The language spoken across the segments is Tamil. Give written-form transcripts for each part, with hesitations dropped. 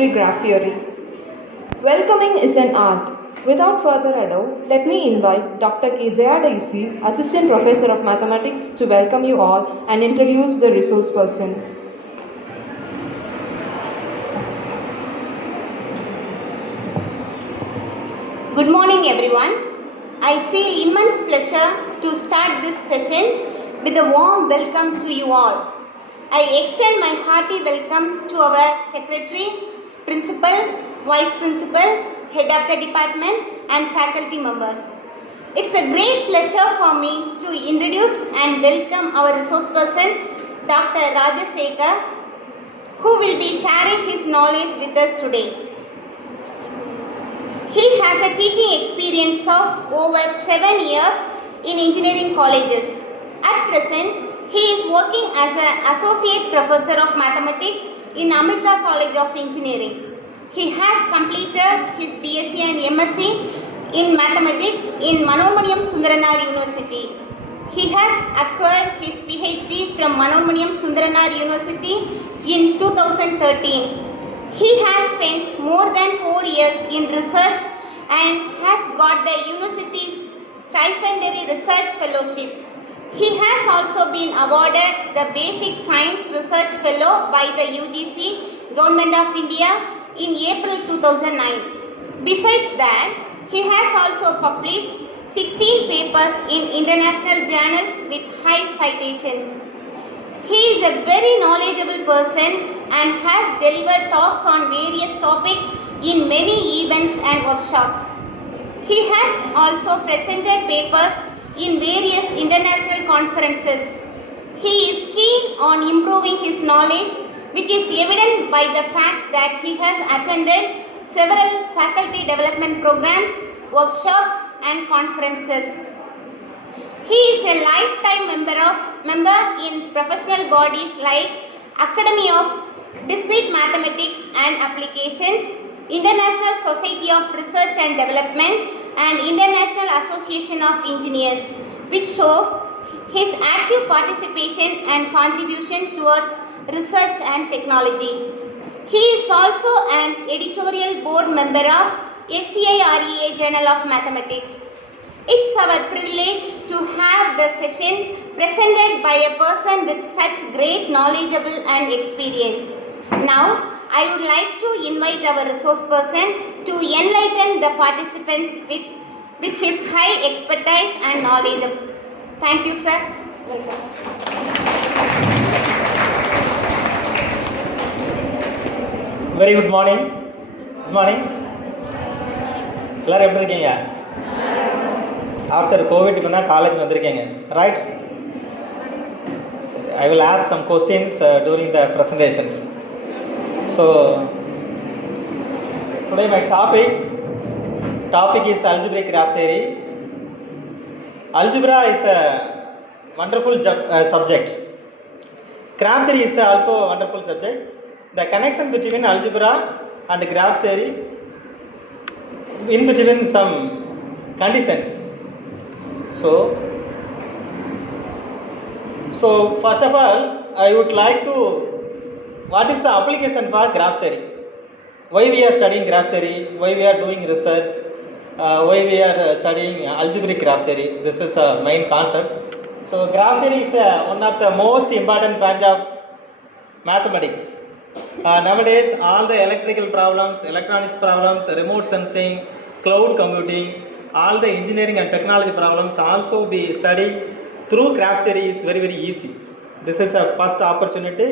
free graph theory. Welcoming is an art. Without further ado, let me invite Dr. K. Jayadaisi, Assistant Professor of Mathematics, to welcome you all and introduce the resource person. Good morning everyone. I feel immense pleasure to start this session with a warm welcome to you all. I extend my hearty welcome to our Secretary, Principal, Vice Principal, Head of the Department and faculty members. It's a great pleasure for me to introduce and welcome our resource person, Dr. Rajasekhar, who will be sharing his knowledge with us today. He has a teaching experience of over 7 years in engineering colleges. At present, he is working as an Associate Professor of Mathematics in Amrita College of Engineering. He has completed his BSc and MSc in Mathematics in Manomaniyam Sundaranar University. He has acquired his PhD from Manomaniyam Sundaranar University in 2013. He has spent more than 4 years in research and has got the university's stipendiary research fellowship. He has also been awarded the Basic Science Research Fellow by the UGC Government of India in April 2009. Besides that, he has also published 16 papers in international journals with high citations. He is a very knowledgeable person and has delivered talks on various topics in many events and workshops. He has also presented papers in various international conferences. He is keen on improving his knowledge, which is evident by the fact that he has attended several faculty development programs, workshops and conferences. He is a lifetime member in professional bodies like Academy of Discrete Mathematics and Applications, International Society of Research and Development and International Association of Engineers, which shows his active participation and contribution towards research and technology. He is also an editorial board member of SCIREA Journal of Mathematics. It's our privilege to have the session presented by a person with such great knowledgeable and experience. Now, I would like to invite our resource person to enlighten the participants with his high expertise and knowledge. Thank you, sir. Welcome. Very good morning. Good morning. எல்லாரும் எப்படி இருக்கீங்க? ஆஃப்டர் கோவிட் இப்போ தான் காலேஜ் வந்திருக்கீங்க, right? I will ask some questions during the presentations. So today my topic is algebraic graph theory. Algebra is a wonderful subject. Graph theory is also a wonderful subject. The connection between algebra and graph theory in between some conditions. So first of all, I would like to, what is the application for graph theory? Why we are studying graph theory? Why we are doing research? Why we are studying algebraic graph theory? This is a main concept. So graph theory is one of the most important branch of mathematics. Nowadays, all the electrical problems, electronics problems, remote sensing, cloud computing, all the engineering and technology problems also be studied through graph theory is very, very easy. This is a first opportunity.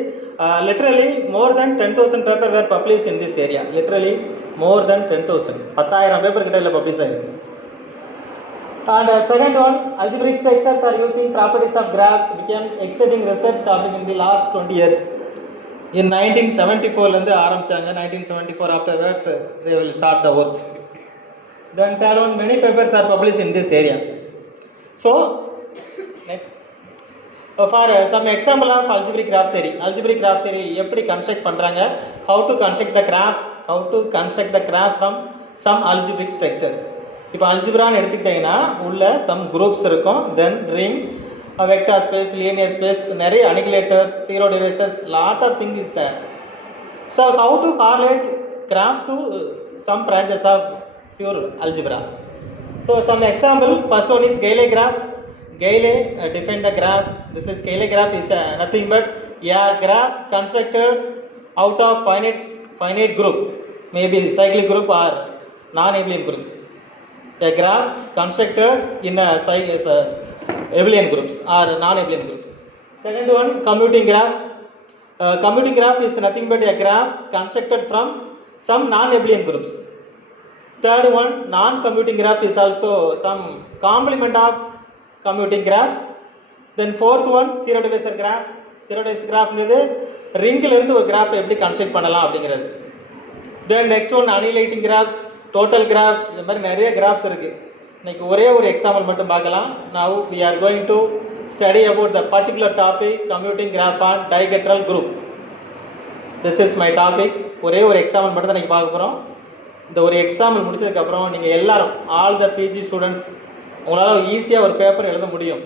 Literally more than 10,000 papers were published in this area. Literally more than 10,000. 10,000 paper kitta published. And second one, algebraic structures are using properties of graphs became exciting research topic in the last 20 years. In 1974 lende aarambichanga. 1974 afterwards they will start the works. Then third one, many papers are published in this area. So next, for some example of algebraic graph theory. Algebraic graph theory எப்படி construct பண்றாங்க, how to construct the graph from some algebraic structures. இப்போ அல்ஜிப்ரான்னு எடுத்துக்கிட்டீங்கன்னா உள்ள some groups இருக்கும், then ring, vector space, linear space, நிறைய annihilators, zero divisors, lot of things is there. So how to correlate graph to some branches of pure algebra. So some example, first one is Gayle graph. Gayle define the graph. This is Gayle graph is nothing but a graph constructed out of finite group, maybe cyclic group or non-abelian groups. A graph constructed in a abelian groups or non-abelian groups. Second one, commuting graph. Commuting graph is nothing but a graph constructed from some non-abelian groups. Third one, non-commuting graph is also some complement of commuting graph. Then fourth one, zero divisor graph. Zero divisor graph is ringல இருந்து ஒரு graph எப்படி கன்ஸ்ட்ரக்ட் பண்ணலாம் அப்படிங்கிறது. Then next one, annihilating graphs, total graphs, இந்த மாதிரி நிறைய graphs இருக்கு. இன்னைக்கு ஒரே ஒரு எக்ஸாம்பிள் மட்டும் பார்க்கலாம். Now we are going to study about the particular topic, commuting graph on diagonal group. This is my topic. ஒரே ஒரு எக்ஸாம்பிள் மட்டும் தான் இன்னைக்கு பார்க்க போறோம். இந்த ஒரு எக்ஸாம்பிள் முடிச்சதுக்கப்புறம் நீங்கள் எல்லாரும் ஆல் த பிஜி ஸ்டூடெண்ட்ஸ் உங்களால் ஈஸியாக ஒரு பேப்பர் எழுத முடியும்.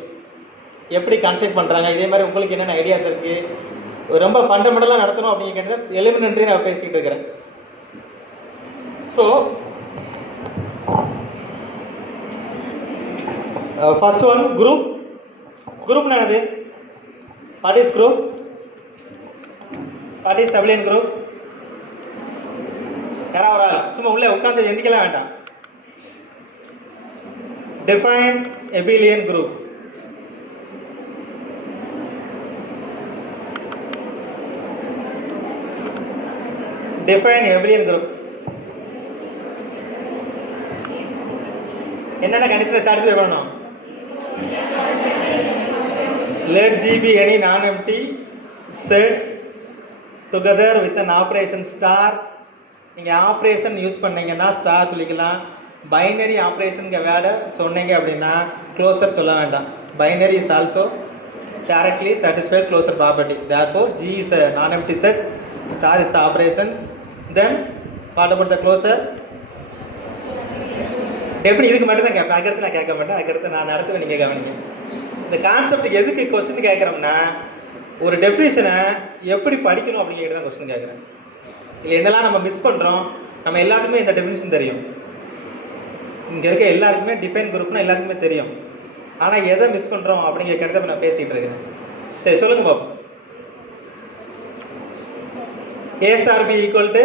எப்படி கன்ஸ்ட்ரக்ட் பண்ணுறாங்க, இதே மாதிரி உங்களுக்கு என்னென்ன ஐடியாஸ் இருக்குது, ரொம்ப ஃபண்டமெண்டலாக நடத்தணும் அப்படின்னு கேட்டால் எலிமெண்ட்ரி நான் பேசிக்கிட்டு இருக்கிறேன். So first one group. குரூப்னா என்னது? What is group? What is abelian group? யாராவது ஒரு ஆள் சும்மா உள்ளே உட்காந்து எந்திக்கலாம் வேண்டாம். Define abelian group. Define abelian group என்னென்ன கண்டிஷனை சாட்டிஸ்ஃபை பண்ணணும்? let G be any non-empty set together with an operation star. நீங்கள் ஆப்ரேஷன் யூஸ் பண்ணீங்கன்னா ஸ்டார் சொல்லிக்கலாம். பைனரி ஆப்ரேஷனுங்க வேர்டை சொன்னீங்க அப்படின்னா க்ளோசர் சொல்ல வேண்டாம். Binary is also directly satisfied closure property. Therefore G is a non-empty set, star is the operations. Then what about the closure? எப்படி இதுக்கு மட்டும் தான் கேட்பேன், அதுக்கடுத்து நான் கேட்க மாட்டேன், அதுக்கடுத்து நான் நடத்துவேன், நீங்கள் கவனிங்க. இந்த கான்செப்டுக்கு எதுக்கு கொஸ்டின் கேட்குறோம்னா, ஒரு டெஃபினிஷனை எப்படி படிக்கணும் அப்படிங்கிறது தான் கொஸ்டின் கேட்குறேன். இல்லை என்னெல்லாம் நம்ம மிஸ் பண்ணுறோம், நம்ம எல்லாத்துக்குமே இந்த டெஃபினிஷன் தெரியும். இங்கே இருக்க எல்லாருக்குமே டிஃபைன் குரூப்னா எல்லாத்துக்குமே தெரியும். ஆனால் எதை மிஸ் பண்ணுறோம் அப்படிங்கிற கிட்ட நான் பேசிகிட்டு இருக்கிறேன். சரி சொல்லுங்கள் பாப்போம். A star B equal to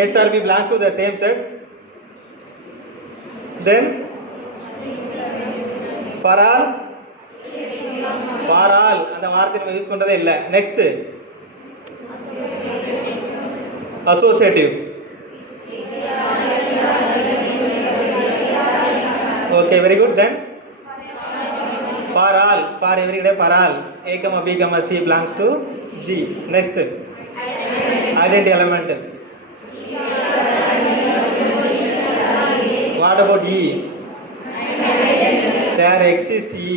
A star B belongs to the same set. Then for all அந்த வார்த்தை நம்ம யூஸ் பண்றதே இல்லை. Next associative. Okay, very good. Then for all, for every day, for all A, B, C belongs to G. Next identity element. What about E? There exists E.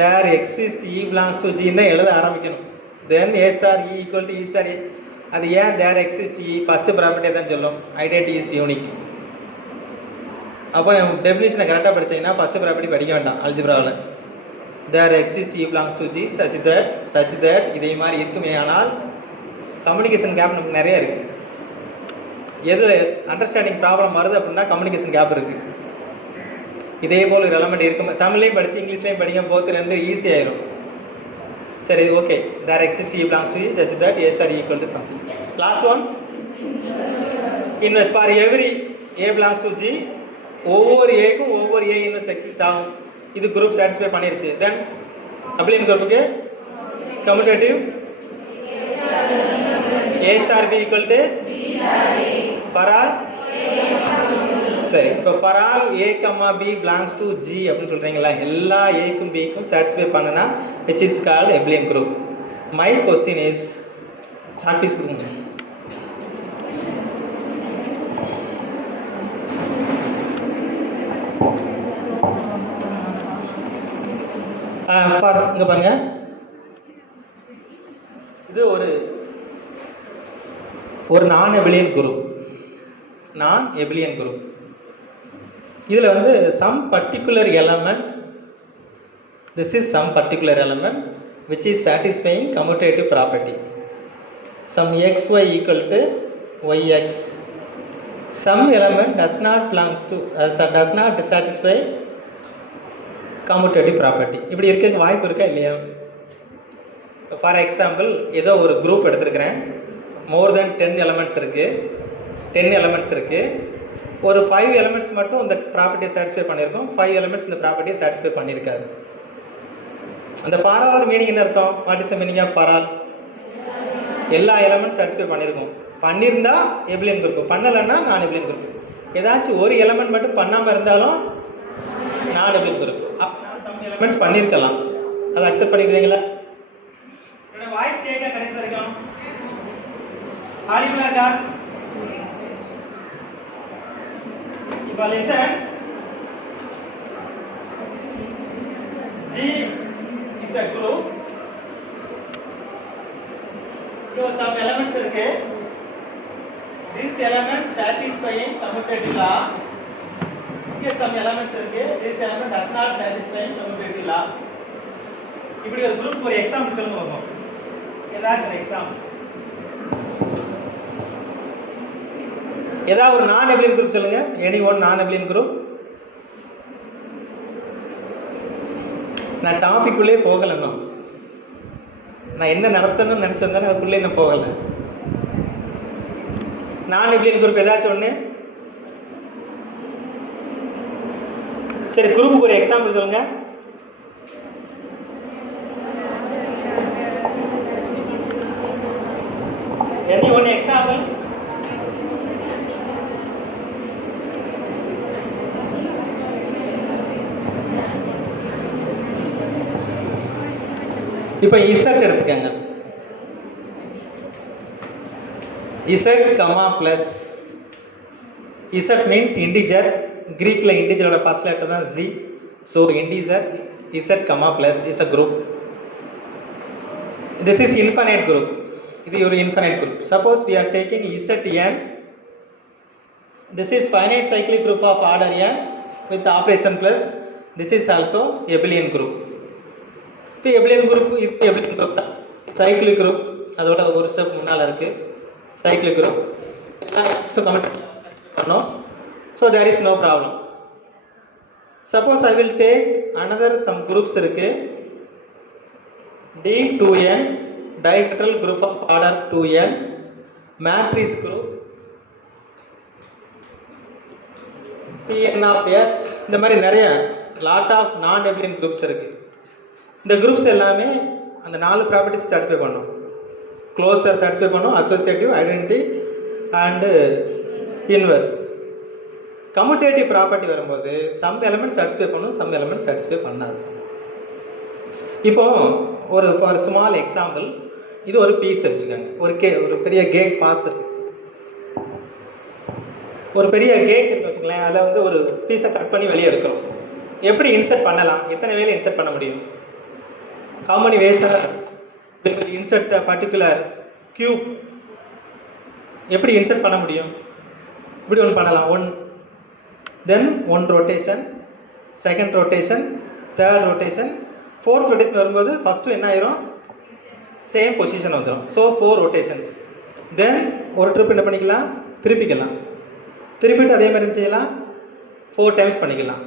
There exists E belongs to G. இந்த எழுத ஆரம்பிக்கணும். Then A star E equal to E star A. அது ஏன் there exists E? First property தான் சொல்லும். Identity is unique. அப்போ டெஃபினிஷனை கரெக்டாக படித்தீங்கன்னா ஃபர்ஸ்ட் ப்ராப்பர்ட்டி படிக்க வேண்டாம் அல்ஜிப்ராவில். there exists E belongs to G such that இதே மாதிரி இருக்குமே. ஆனால் கம்யூனிகேஷன் கேப் நமக்கு நிறைய இருக்குது. எது அண்டர்ஸ்டாண்டிங் ப்ராப்ளம் வருது அப்படின்னா கம்யூனிகேஷன் கேப் இருக்குது. இதே போல் ஒரு எலமெண்ட் இருக்கும். தமிழ்லையும் படித்து இங்கிலீஷ்லையும் படிக்க போது ரெண்டு ஈஸி ஆயிரும். சரி, okay. there exists E belongs to E such that A star equal to something. Last one, inverse for every A belongs to G. ஒவ்வொரு ஏக்கும் ஒவ்வொரு ஏ இன்வெர்ஸ் எக்ஸிஸ்ட் ஆகும். இது குரூப் சாட்டிஸ்ஃபை பண்ணிருச்சு. தென் அபிலியன் குரூப்புக்கு commutative A star B equal to for all. சரி, இப்போ for all A, B belongs to G அப்படின்னு சொல்றீங்களா, எல்லா ஏக்கும் பிக்கும் சாட்டிஸ்ஃபை பண்ணனா which is called abelian group. My question is, chalk piece கொடுங்க. இங்க பாருங்க, இது ஒரு நான் எபிலியன் குரூப். இதுல வந்து some particular element, this is some particular element which is satisfying commutative property. Some xy equal to yx. Some element does not belongs to does not satisfy commutative property. இப்படி இருக்க வாய்ப்பு இருக்கா இல்லையா? ஃபார் எக்ஸாம்பிள் ஏதோ ஒரு குரூப் எடுத்துருக்கிறேன், மோர் தென் 10 எலமெண்ட்ஸ் இருக்குது. ஒரு 5 எலமெண்ட்ஸ் மட்டும் இந்த ப்ராப்பர்ட்டியை சாட்டிஸ்ஃபை பண்ணியிருக்கோம், 5 எலமெண்ட்ஸ் இந்த ப்ராப்பர்ட்டியை சாட்டிஸ்ஃபை பண்ணியிருக்காரு. அந்த ஃபார் ஆல் மீனிங் என்ன அர்த்தம்? What is the meaning of for all? எல்லா எலமெண்ட்ஸ் சாட்டிஸ்ஃபை பண்ணியிருக்கோம். பண்ணியிருந்தா எபிலியன் குரூப், பண்ணலைன்னா நான் எபிலியன் குரூப். ஏதாச்சும் ஒரு எலமெண்ட் மட்டும் பண்ணாமல் இருந்தாலும் நான் எபிலியன் குரூப். சம் எலமெண்ட்ஸ் பண்ணியிருக்கலாம், அதை அக்செப்ட் பண்ணிக்கிறீங்களா? என்னோட வாய்ஸ் கேட்க கடைசி வரைக்கும் ஆடிபிளா இருக்கா? இப்போ listen. G is a group. Here some elements இருக்கு. This element satisfying commutative law. Here some elements இருக்கு. This element does not satisfy commutative law. இப்படி ஒரு குரூப் ஒரு எக்ஸாம்பிள் சொல்லுங்க பாப்போம். ஏதாச்சும் ஒரு எக்ஸாம்பிள். ஏதாவது ஒரு நான் எபிலியன் குரூப் சொல்லுங்க. எனி ஒன் நான் எபிலியன் குரூப். நான் டாபிக் உள்ளே போகல, நான் என்ன நடத்தணும்னு நினைச்சிருந்தேன் அதுக்குள்ளே நான் போகல. நான் எபிலியன் குரூப் ஏதாச்சும் ஒன்று. சரி, குரூப்புக்கு ஒரு எக்ஸாம்பிள் சொல்லுங்க. Any one example. இப்போ இசட் எடுத்துக்கங்க. Z comma plus. Z means integer. கிரீக்கில் இன்டிஜரோட ஃபர்ஸ்ட் லெட்டர் தான் G. So integer Z comma plus is a group. This is infinite group. இது ஒரு infinite group. Suppose we are taking Z N. This is finite cyclic group of order N with operation plus. This is also abelian group. இப்போ எபிலியன் குரூப் இப்போ எபிலியன் குரூப் தான். சைக்கிளிக் குரூப் அதோட ஒரு ஸ்டெப் முன்னால் இருக்குது. சைக்கிளிக் குரூப் ஸோ கமெண்ட் பண்ணோம். So there is no problem. Suppose I will take another some groups இருக்குது. D2n diagonal group of order 2n, matrix group Pn of S. இந்த மாதிரி நிறைய லாட் ஆஃப் நான் எபிலியன் குரூப்ஸ் இருக்குது. இந்த குரூப்ஸ் எல்லாமே அந்த 4 ப்ராப்பர்ட்டிஸ் சாட்டிஸ்ஃபை பண்ணும். க்ளோஸர் சாட்டிஸ்ஃபை பண்ணும், associative, identity and inverse. Commutative property வரும்போது சம் எலிமெண்ட் சாட்டிஸ்ஃபை பண்ணும், சம் எலிமெண்ட் சாட்டிஸ்ஃபை பண்ணாது. இப்போ ஒரு ஃபார் ஸ்மால் எக்ஸாம்பிள், இது ஒரு பீஸ் வச்சுக்கோங்க. ஒரு பெரிய கேக் பாஸ் இருக்கு. ஒரு பெரிய கேக் இருக்கு வச்சுக்கலாம். அதில் வந்து ஒரு பீஸை கட் பண்ணி வெளியே எடுக்கிறோம். எப்படி இன்சர்ட் பண்ணலாம்? எத்தனை வேலை இன்சர்ட் பண்ண முடியும்? How many ways are we will insert a particular cube? எப்படி இன்சர்ட் பண்ண முடியும்? இப்படி ஒன்று பண்ணலாம். One rotation, second rotation, third rotation, fourth rotation வரும்போது ஃபஸ்ட்டு என்ன ஆயிரும்? சேம் பொசிஷன் வந்துடும். So 4 rotations. தென் ஒரு ட்ரிப் என்ன பண்ணிக்கலாம்? திருப்பிட்டு அதே மாதிரி செய்யலாம், 4 டைம்ஸ் பண்ணிக்கலாம்.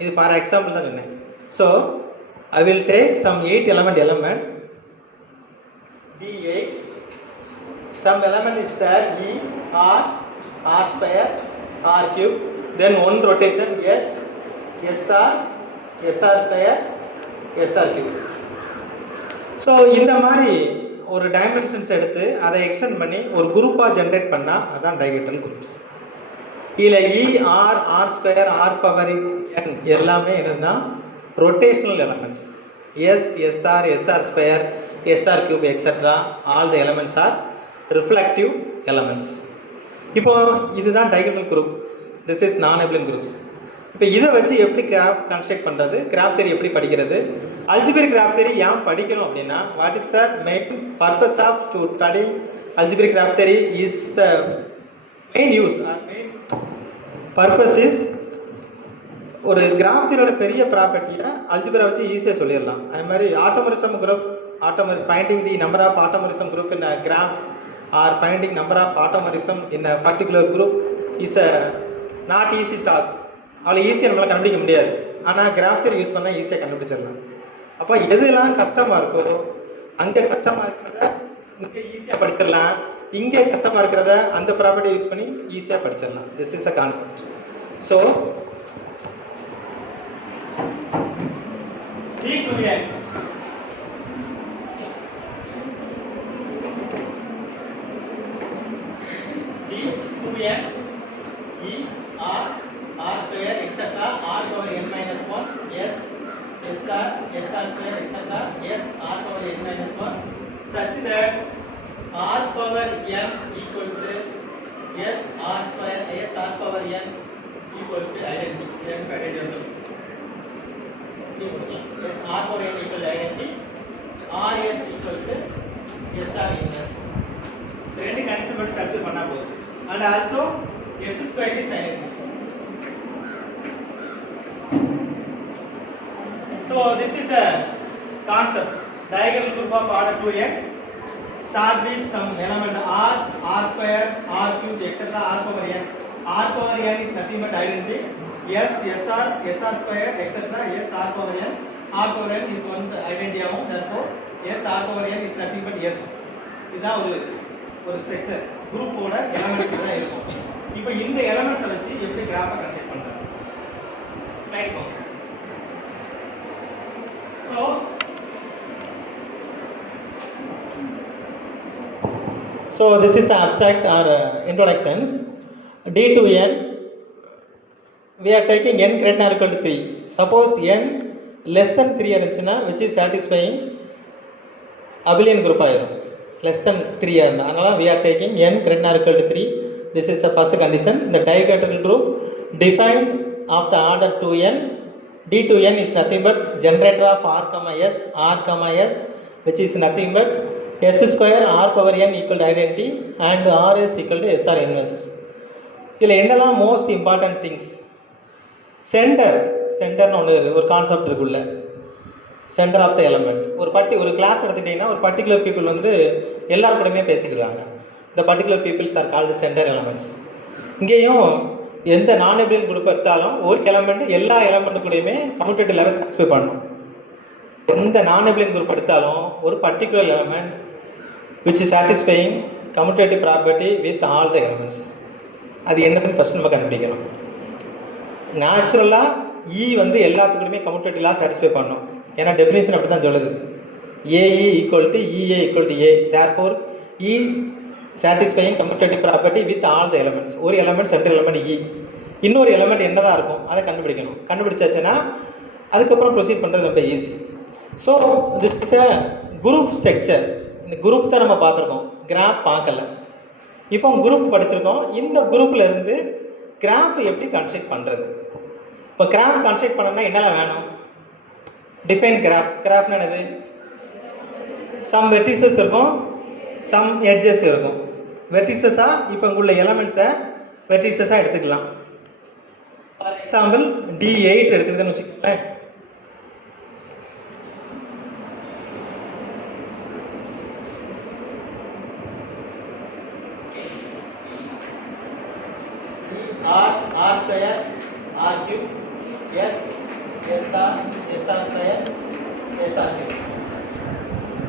இது ஃபார் எக்ஸாம்பிள் தான் சொன்னேன். So I will take some 8 element D8. Some element is there E, R, R square, R cube. Then one rotation S, SR, SR square, SR cube. So இந்த மாதிரி ஒரு டைமென்ஷன்ஸ் எடுத்து அதை எக்ஸ்டெண்ட் பண்ணி ஒரு குரூப்பாக ஜென்ரேட் பண்ணால் அதான் டைகோனல் குரூப்ஸ். இதில் E, R, R square, R power n எல்லாமே என்னன்னா rotational elements. S, SR, SR square, SR cube, etc. All the elements are reflective elements. இப்போ இதுதான் diagonal group. This is non-abelian groups. இப்போ இதை வச்சு எப்படி கிராஃப் கன்ஸ்ட்ரக்ட் பண்ணுறது, கிராஃப் தியரி எப்படி படிக்கிறது, அல்ஜிபிரிக் கிராஃப் தியரி ஏன் படிக்கணும் அப்படின்னா, what is the main purpose of to study algebraic graph theory is the main use or main purpose is ஒரு கிராஃப் தியரியோட பெரிய ப்ராப்பர்ட்டியை அல்ஜிபிரா வச்சு ஈஸியாக சொல்லிடலாம். அது மாதிரி automorphism group, finding the number of automorphism group in graph or finding number of automerism in a particular group is a not easy task. அவ்வளோ ஈஸியாக நம்மளால் கண்டுபிடிக்க முடியாது. ஆனால் கிராஃப் தியரி யூஸ் பண்ணால் ஈஸியாக கண்டுபிடிச்சிடலாம். அப்போ எதுலாம் கஷ்டமாக இருக்கோ அங்கே கஷ்டமாக இருக்கிறத இங்கே ஈஸியாக படிச்சிடலாம், இங்கே கஷ்டமாக இருக்கிறத அந்த ப்ராப்பர்ட்டி யூஸ் பண்ணி ஈஸியாக படிச்சிடலாம். This is a concept. So D2n E R R square etc. R power n minus 1 S S R square etc. S R power n minus 1 such that R power n equal to S R square S R power n equal to identity. S R power n equal to identity. R S equal to S R inverse. ரெண்டு கண்டிஷன் மட்டும் சப்ஸ்டிட்யூட் பண்ணா போதும். And also S square is identity. So this is a concept. Diagonal group of order 2n. Start with some element R, R square, R cube, etc. R power n. R power n is nothing but identity. S, SR, SR square, etc. S R power n. R power n is one identity ஆகும். Therefore S R power n is nothing but S. இதுதான் ஒரு ஸ்ட்ரக்சர். குரூப்போட எலிமெண்ட்ஸ் தான் இருக்கும். இப்போ இந்த எலிமெண்ட்ஸை வச்சு எப்படி கிராஃபை கன்ஸ்ட்ரக்ட் பண்றது? ஸ்லைட் போங்க. So this is abstract or introductions. D2n, we are taking n greater than or equal to 3. Suppose n less than 3 இருந்துச்சுன்னா which is satisfying abelian group ஆயிரும். Less than 3 இருந்தா, அதனால we are taking n greater than or equal to 3. This is the first condition. The diagonal group defined of the order 2n. D2n is nothing but generator of r comma s, which is nothing but s square r power n equal to identity and rs equal to sr inverse. இதில் என்னெல்லாம் மோஸ்ட் இம்பார்ட்டன்ட் திங்ஸ்? சென்டர்னு ஒன்று ஒரு கான்செப்ட் இருக்குள்ள, சென்டர் ஆஃப் த எலமெண்ட். ஒரு கிளாஸ் எடுத்துக்கிட்டிங்கன்னா ஒரு பர்டிகுலர் பீப்புள் வந்து எல்லாரும் கூடமே பேசிக்கிடுவாங்க. இந்த particular peoples are called centre elements. இங்கேயும் எந்த நான் எபிலியன் குரூப் எடுத்தாலும் ஒரு எலமெண்ட் எல்லா எலமெண்ட் கூடயுமே கம்யூட்டேட்டிவ் லெவல் சாட்டிஸ்ஃபை பண்ணணும். எந்த நான் எபிலியன் குரூப் எடுத்தாலும் ஒரு particular element which is satisfying commutative property with all the elements. அது என்னதுன்னு ஃபர்ஸ்ட் நம்ம கண்டுபிடிக்கணும். நேச்சுரலாக E வந்து எல்லாத்துக்குமே கம்யூட்டேட்டிவ் லா சாட்டிஸ்ஃபை பண்ணணும். ஏன்னா டெஃபினேஷன் அப்படி தான் சொல்லுது. AE equal to EA equal to A. Therefore E satisfying commutative property with all the elements. ஒரு எலமெண்ட் சென்டர் எலமெண்ட் E, இன்னொரு எலமெண்ட் என்னதான் இருக்கும் அதை கண்டுபிடிக்கணும். கண்டுபிடிச்சாச்சுன்னா அதுக்கப்புறம் ப்ரொசீட் பண்ணுறது ரொம்ப easy. So this is a group structure. இந்த குரூப் தான் நம்ம பார்த்துருக்கோம், கிராஃப் பார்க்கல. இப்போ குரூப் படிச்சிருக்கோம். இந்த குரூப்பில் இருந்து கிராஃப் எப்படி கன்ஸ்ட்ரக்ட் பண்ணுறது? இப்போ கிராஃப் கன்ஸ்ட்ரக்ட் பண்ணணும்னா என்னெல்லாம் வேணும்? Define graph. கிராஃப்னா என்னது? சம் வெர்டிசஸ் இருக்கும், சம் எட்ஜஸ் இருக்கும். வெர்டிசஸாக இப்போ உள்ள எலமெண்ட்ஸை வெர்டிசஸாக எடுத்துக்கலாம். ஃபார் எக்ஸாம்பிள் D8 எடுத்துக்கிட்டேன்னு வச்சுக்கோங்களேன். R square, R cube, S, SR, SR square, SR cube.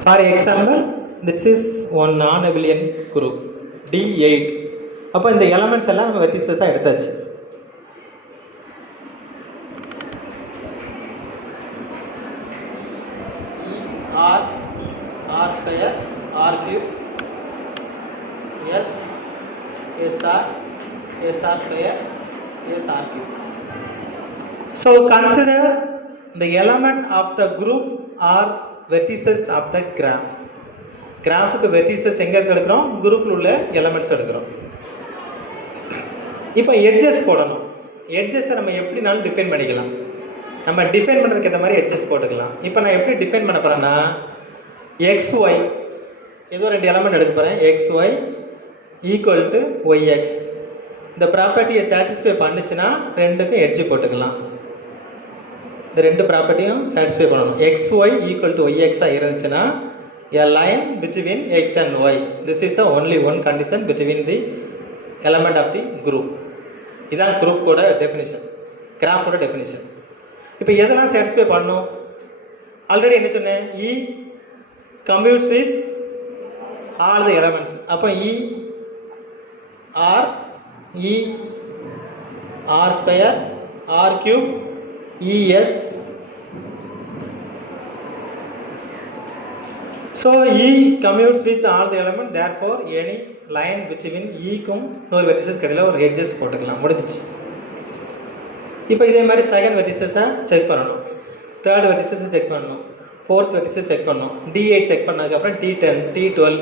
For example, this is one non-abelian group, D8. அப்போ இந்த எலமெண்ட்ஸ் எல்லாம் நம்ம வெர்டிசஸாக எடுத்தாச்சு. R, R square, R cube, S, SR, SR square, SR cube. So consider the element of the group or vertices of the graph. கிராஃபுக்கு வெர்டிசஸ் எங்கே எடுக்கிறோம்? குரூப்பில் உள்ள எலமெண்ட்ஸ் எடுக்கிறோம். இப்போ எட்ஜஸ் போடணும். எட்ஜஸை நம்ம எப்படினாலும் டிஃபைன் பண்ணிக்கலாம். நம்ம டிஃபைன் பண்ணுறதுக்கு ஏற்ற மாதிரி எட்ஜஸ் போட்டுக்கலாம். இப்போ நான் எப்படி டிஃபைன் பண்ண போகிறேன்னா, XY ஏதோ ரெண்டு எலமெண்ட் எடுக்க போகிறேன். XY equal to YX. இந்த ப்ராப்பர்ட்டியை சாட்டிஸ்ஃபை பண்ணுச்சுன்னா ரெண்டுக்கும் எட்ஜ் போட்டுக்கலாம். இந்த ரெண்டு ப்ராப்பர்ட்டியும் சாட்டிஸ்ஃபை பண்ணணும். XY ஈக்குவல் டு YX இருந்துச்சுன்னா a line between x and y. This is the only one condition between the element of the group. இதான் குரூப்போட டெஃபினிஷன், கிராஃபோட டெஃபினிஷன். இப்போ எதெல்லாம் சாட்டிஸ்ஃபை பண்ணும்? ஆல்ரெடி என்ன சொன்னேன்? E commutes with all the elements. அப்போ E R square R cube இஎஸ். So E commutes with all the element, therefore any line between E க்கும் இன்னொரு வெர்டிசஸ் கடையில் ஒரு எட்ஜஸ் போட்டுக்கலாம், முடிஞ்சிச்சு. இப்போ இதே மாதிரி செகண்ட் வெர்டிசஸை செக் பண்ணணும், தேர்ட் வெர்டிசஸை செக் பண்ணணும், ஃபோர்த் வெர்டிசஸை செக் பண்ணணும். D8 செக் பண்ணதுக்கப்புறம் T10 T12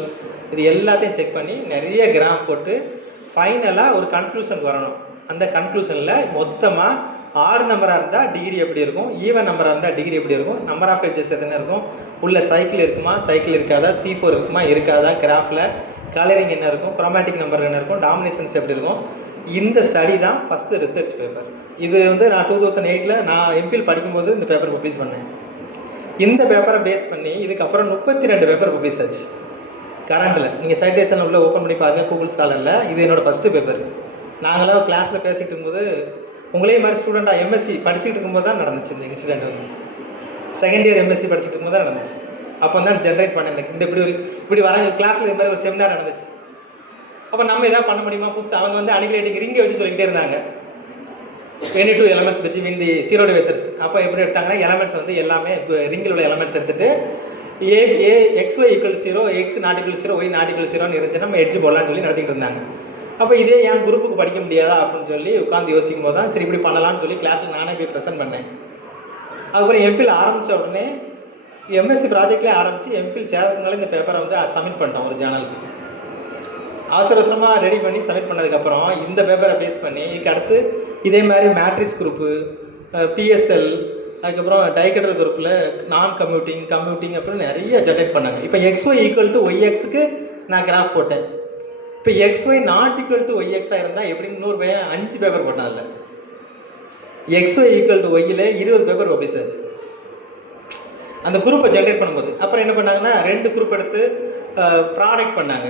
இது எல்லாத்தையும் செக் பண்ணி நிறைய கிராஃப் போட்டு ஃபைனலாக ஒரு கன்க்ளூஷன் வரணும். அந்த கன்க்ளூஷனில் மொத்தமாக ஆட் நம்பராக இருந்தால் டிகிரி எப்படி இருக்கும், ஈவன் நம்பராக இருந்தால் டிகிரி எப்படி இருக்கும், நம்பர் ஆஃப் எட்ஜஸ் எத்தனை இருக்கும், உள்ள சைக்கிள் இருக்குமா சைக்கிள் இருக்காதா, C4 இருக்குமா இருக்காதா, கிராஃபில் கலரிங் என்ன இருக்கும், குரோமேட்டிக் நம்பர் என்ன இருக்கும், டாமினேஷன்ஸ் எப்படி இருக்கும். இந்த ஸ்டடி தான் ஃபஸ்ட்டு ரிசர்ச் பேப்பர். இது வந்து நான் 2008 நான் எம்ஃபில் படிக்கும்போது இந்த பேப்பர் பப்ளிஷ் பண்ணேன். இந்த பேப்பரை பேஸ் பண்ணி இதுக்கப்புறம் 32 பேப்பர் பப்ளிஷ் ஆச்சு கரண்டில். நீங்கள் சைட்டேஷன் உள்ள ஓப்பன் பண்ணி பாருங்கள் கூகுள் ஸ்காலரில். இது என்னோடய ஃபஸ்ட்டு பேப்பர். நாங்களாம் கிளாஸில் பேசிகிட்டு இருக்கும்போது உங்களே மாதிரி ஸ்டூடெண்ட்டாக எம்எஸ்சி படிச்சுட்டு இருக்கும்போது தான் நடந்துச்சு இந்த இன்சிடென்ட். வந்து செகண்ட் இயர் எம்எஸ்சி படிச்சுட்டு இருக்கும்போது தான் நடந்துச்சு. அப்போ தான் ஜென்ரேட் பண்ணேன் இந்த இப்படி வர கிளாஸில் இது மாதிரி ஒரு செமினார் நடந்துச்சு. அப்போ நம்ம எதாவது பண்ண முடியுமா புதுசு? அவங்க வந்து அனிகிரேட்டிங் ரிங்கை வச்சு சொல்லிக்கிட்டே இருந்தாங்க, any two elements between the zero divisors. அப்போ எப்படி எடுத்தாங்கன்னா எலமெண்ட்ஸ் வந்து எல்லாமே ரிங்கில் உள்ள எலமெண்ட்ஸ் எடுத்துட்டு XY = 0, X ≠ 0, Y ≠ 0 இருந்துச்சுன்னா நம்ம எட்ஜ் போடலான்னு சொல்லி நடத்திட்டு இருந்தாங்க. அப்போ இதே என் குரூப்புக்கு படிக்க முடியாதா அப்படின்னு சொல்லி உட்காந்து யோசிக்கும் போது தான் சரி இப்படி பண்ணலான்னு சொல்லி கிளாஸில் நானே போய் ப்ரெசென்ட் பண்ணேன். அதுக்கப்புறம் எம்ஃபில் ஆரம்பித்த உடனே எம்எஸ்சி ப்ராஜெக்ட்லேயே ஆரம்பித்து எம்ஃபில் சேர்றதுனால இந்த பேப்பரை வந்து சப்மிட் பண்ணிட்டோம் ஒரு ஜேர்னலுக்கு. அவசர அவசரமாக ரெடி பண்ணி சப்மிட் பண்ணதுக்கப்புறம் இந்த பேப்பரை பேஸ் பண்ணி இதுக்கு அடுத்து இதே மாதிரி மேட்ரிக்ஸ் குரூப்பு, PSL, அதுக்கப்புறம் டைகெட்ரல் குரூப்பில் நான் கம்யூட்டிங் அப்படின்னு நிறைய ஜென்ரேட் பண்ணாங்க. இப்போ XY = YXக்கு நான் கிராஃப் போட்டேன். இப்போ XY ≠ YX இருந்தால் எப்படின்னு 5 பேப்பர் போட்டான். இல்லை XY = Yயில் 20 பேப்பர் பப்ளிஷ் ஆச்சு அந்த குரூப்பை ஜென்ரேட் பண்ணும்போது. அப்புறம் என்ன பண்ணாங்கன்னா 2 குரூப் எடுத்து ப்ராடக்ட் பண்ணாங்க.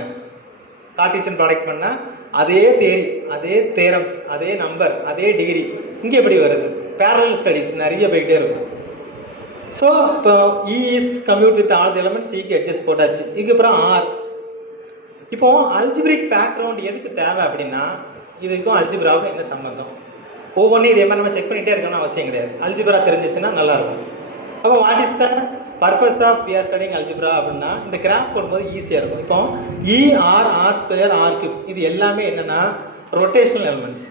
கார்ட்டீசியன் ப்ராடக்ட் பண்ணால் அதே தேரி, அதே தேரம்ஸ், அதே நம்பர், அதே டிகிரி இங்கே எப்படி வருது? பேரலல் ஸ்டடீஸ் நிறைய போய்கிட்டே இருக்கும். ஸோ இப்போ E is commute with all the elements, Cக்கு அட்ஜஸ்ட் போட்டாச்சு. இதுக்கப்புறம் R. இப்போ அல்ஜிப்ரிக் பேக்ரவுண்ட் எதுக்கு தேவை அப்படின்னா இதுக்கும் அல்ஜிப்ராவுக்கும் என்ன சம்பந்தம்? ஒவ்வொன்றும் இதே மாதிரி நம்ம செக் பண்ணிகிட்டே இருக்கணும்னு அவசியம் கிடையாது. அல்ஜிப்ரா தெரிஞ்சிச்சுன்னா நல்லாயிருக்கும். அப்போ what is the purpose of we are studying algebra அப்படின்னா இந்த கிராஃப் போடும்போது ஈஸியாக இருக்கும். இப்போ R² R³ இது எல்லாமே என்னென்னா ரொட்டேஷனல் எலிமெண்ட்ஸ்.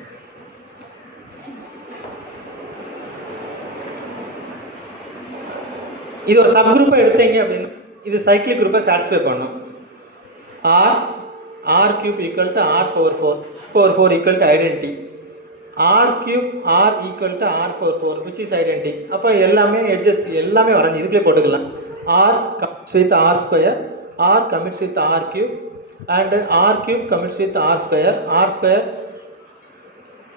இது ஒரு சப் குரூப்பை எடுத்தீங்க அப்படின்னு இது சைக்கிளிக் குரூப்பை சாட்டிஸ்ஃபை பண்ணும். R³ = R⁴ = identity. R³ R = R⁴ which is identity. அப்போ எல்லாமே எட்ஜஸ் எல்லாமே வரைஞ்சி இதுக்குள்ளே போட்டுக்கலாம். R commits with R², R commits with R³ and R³ commits with R².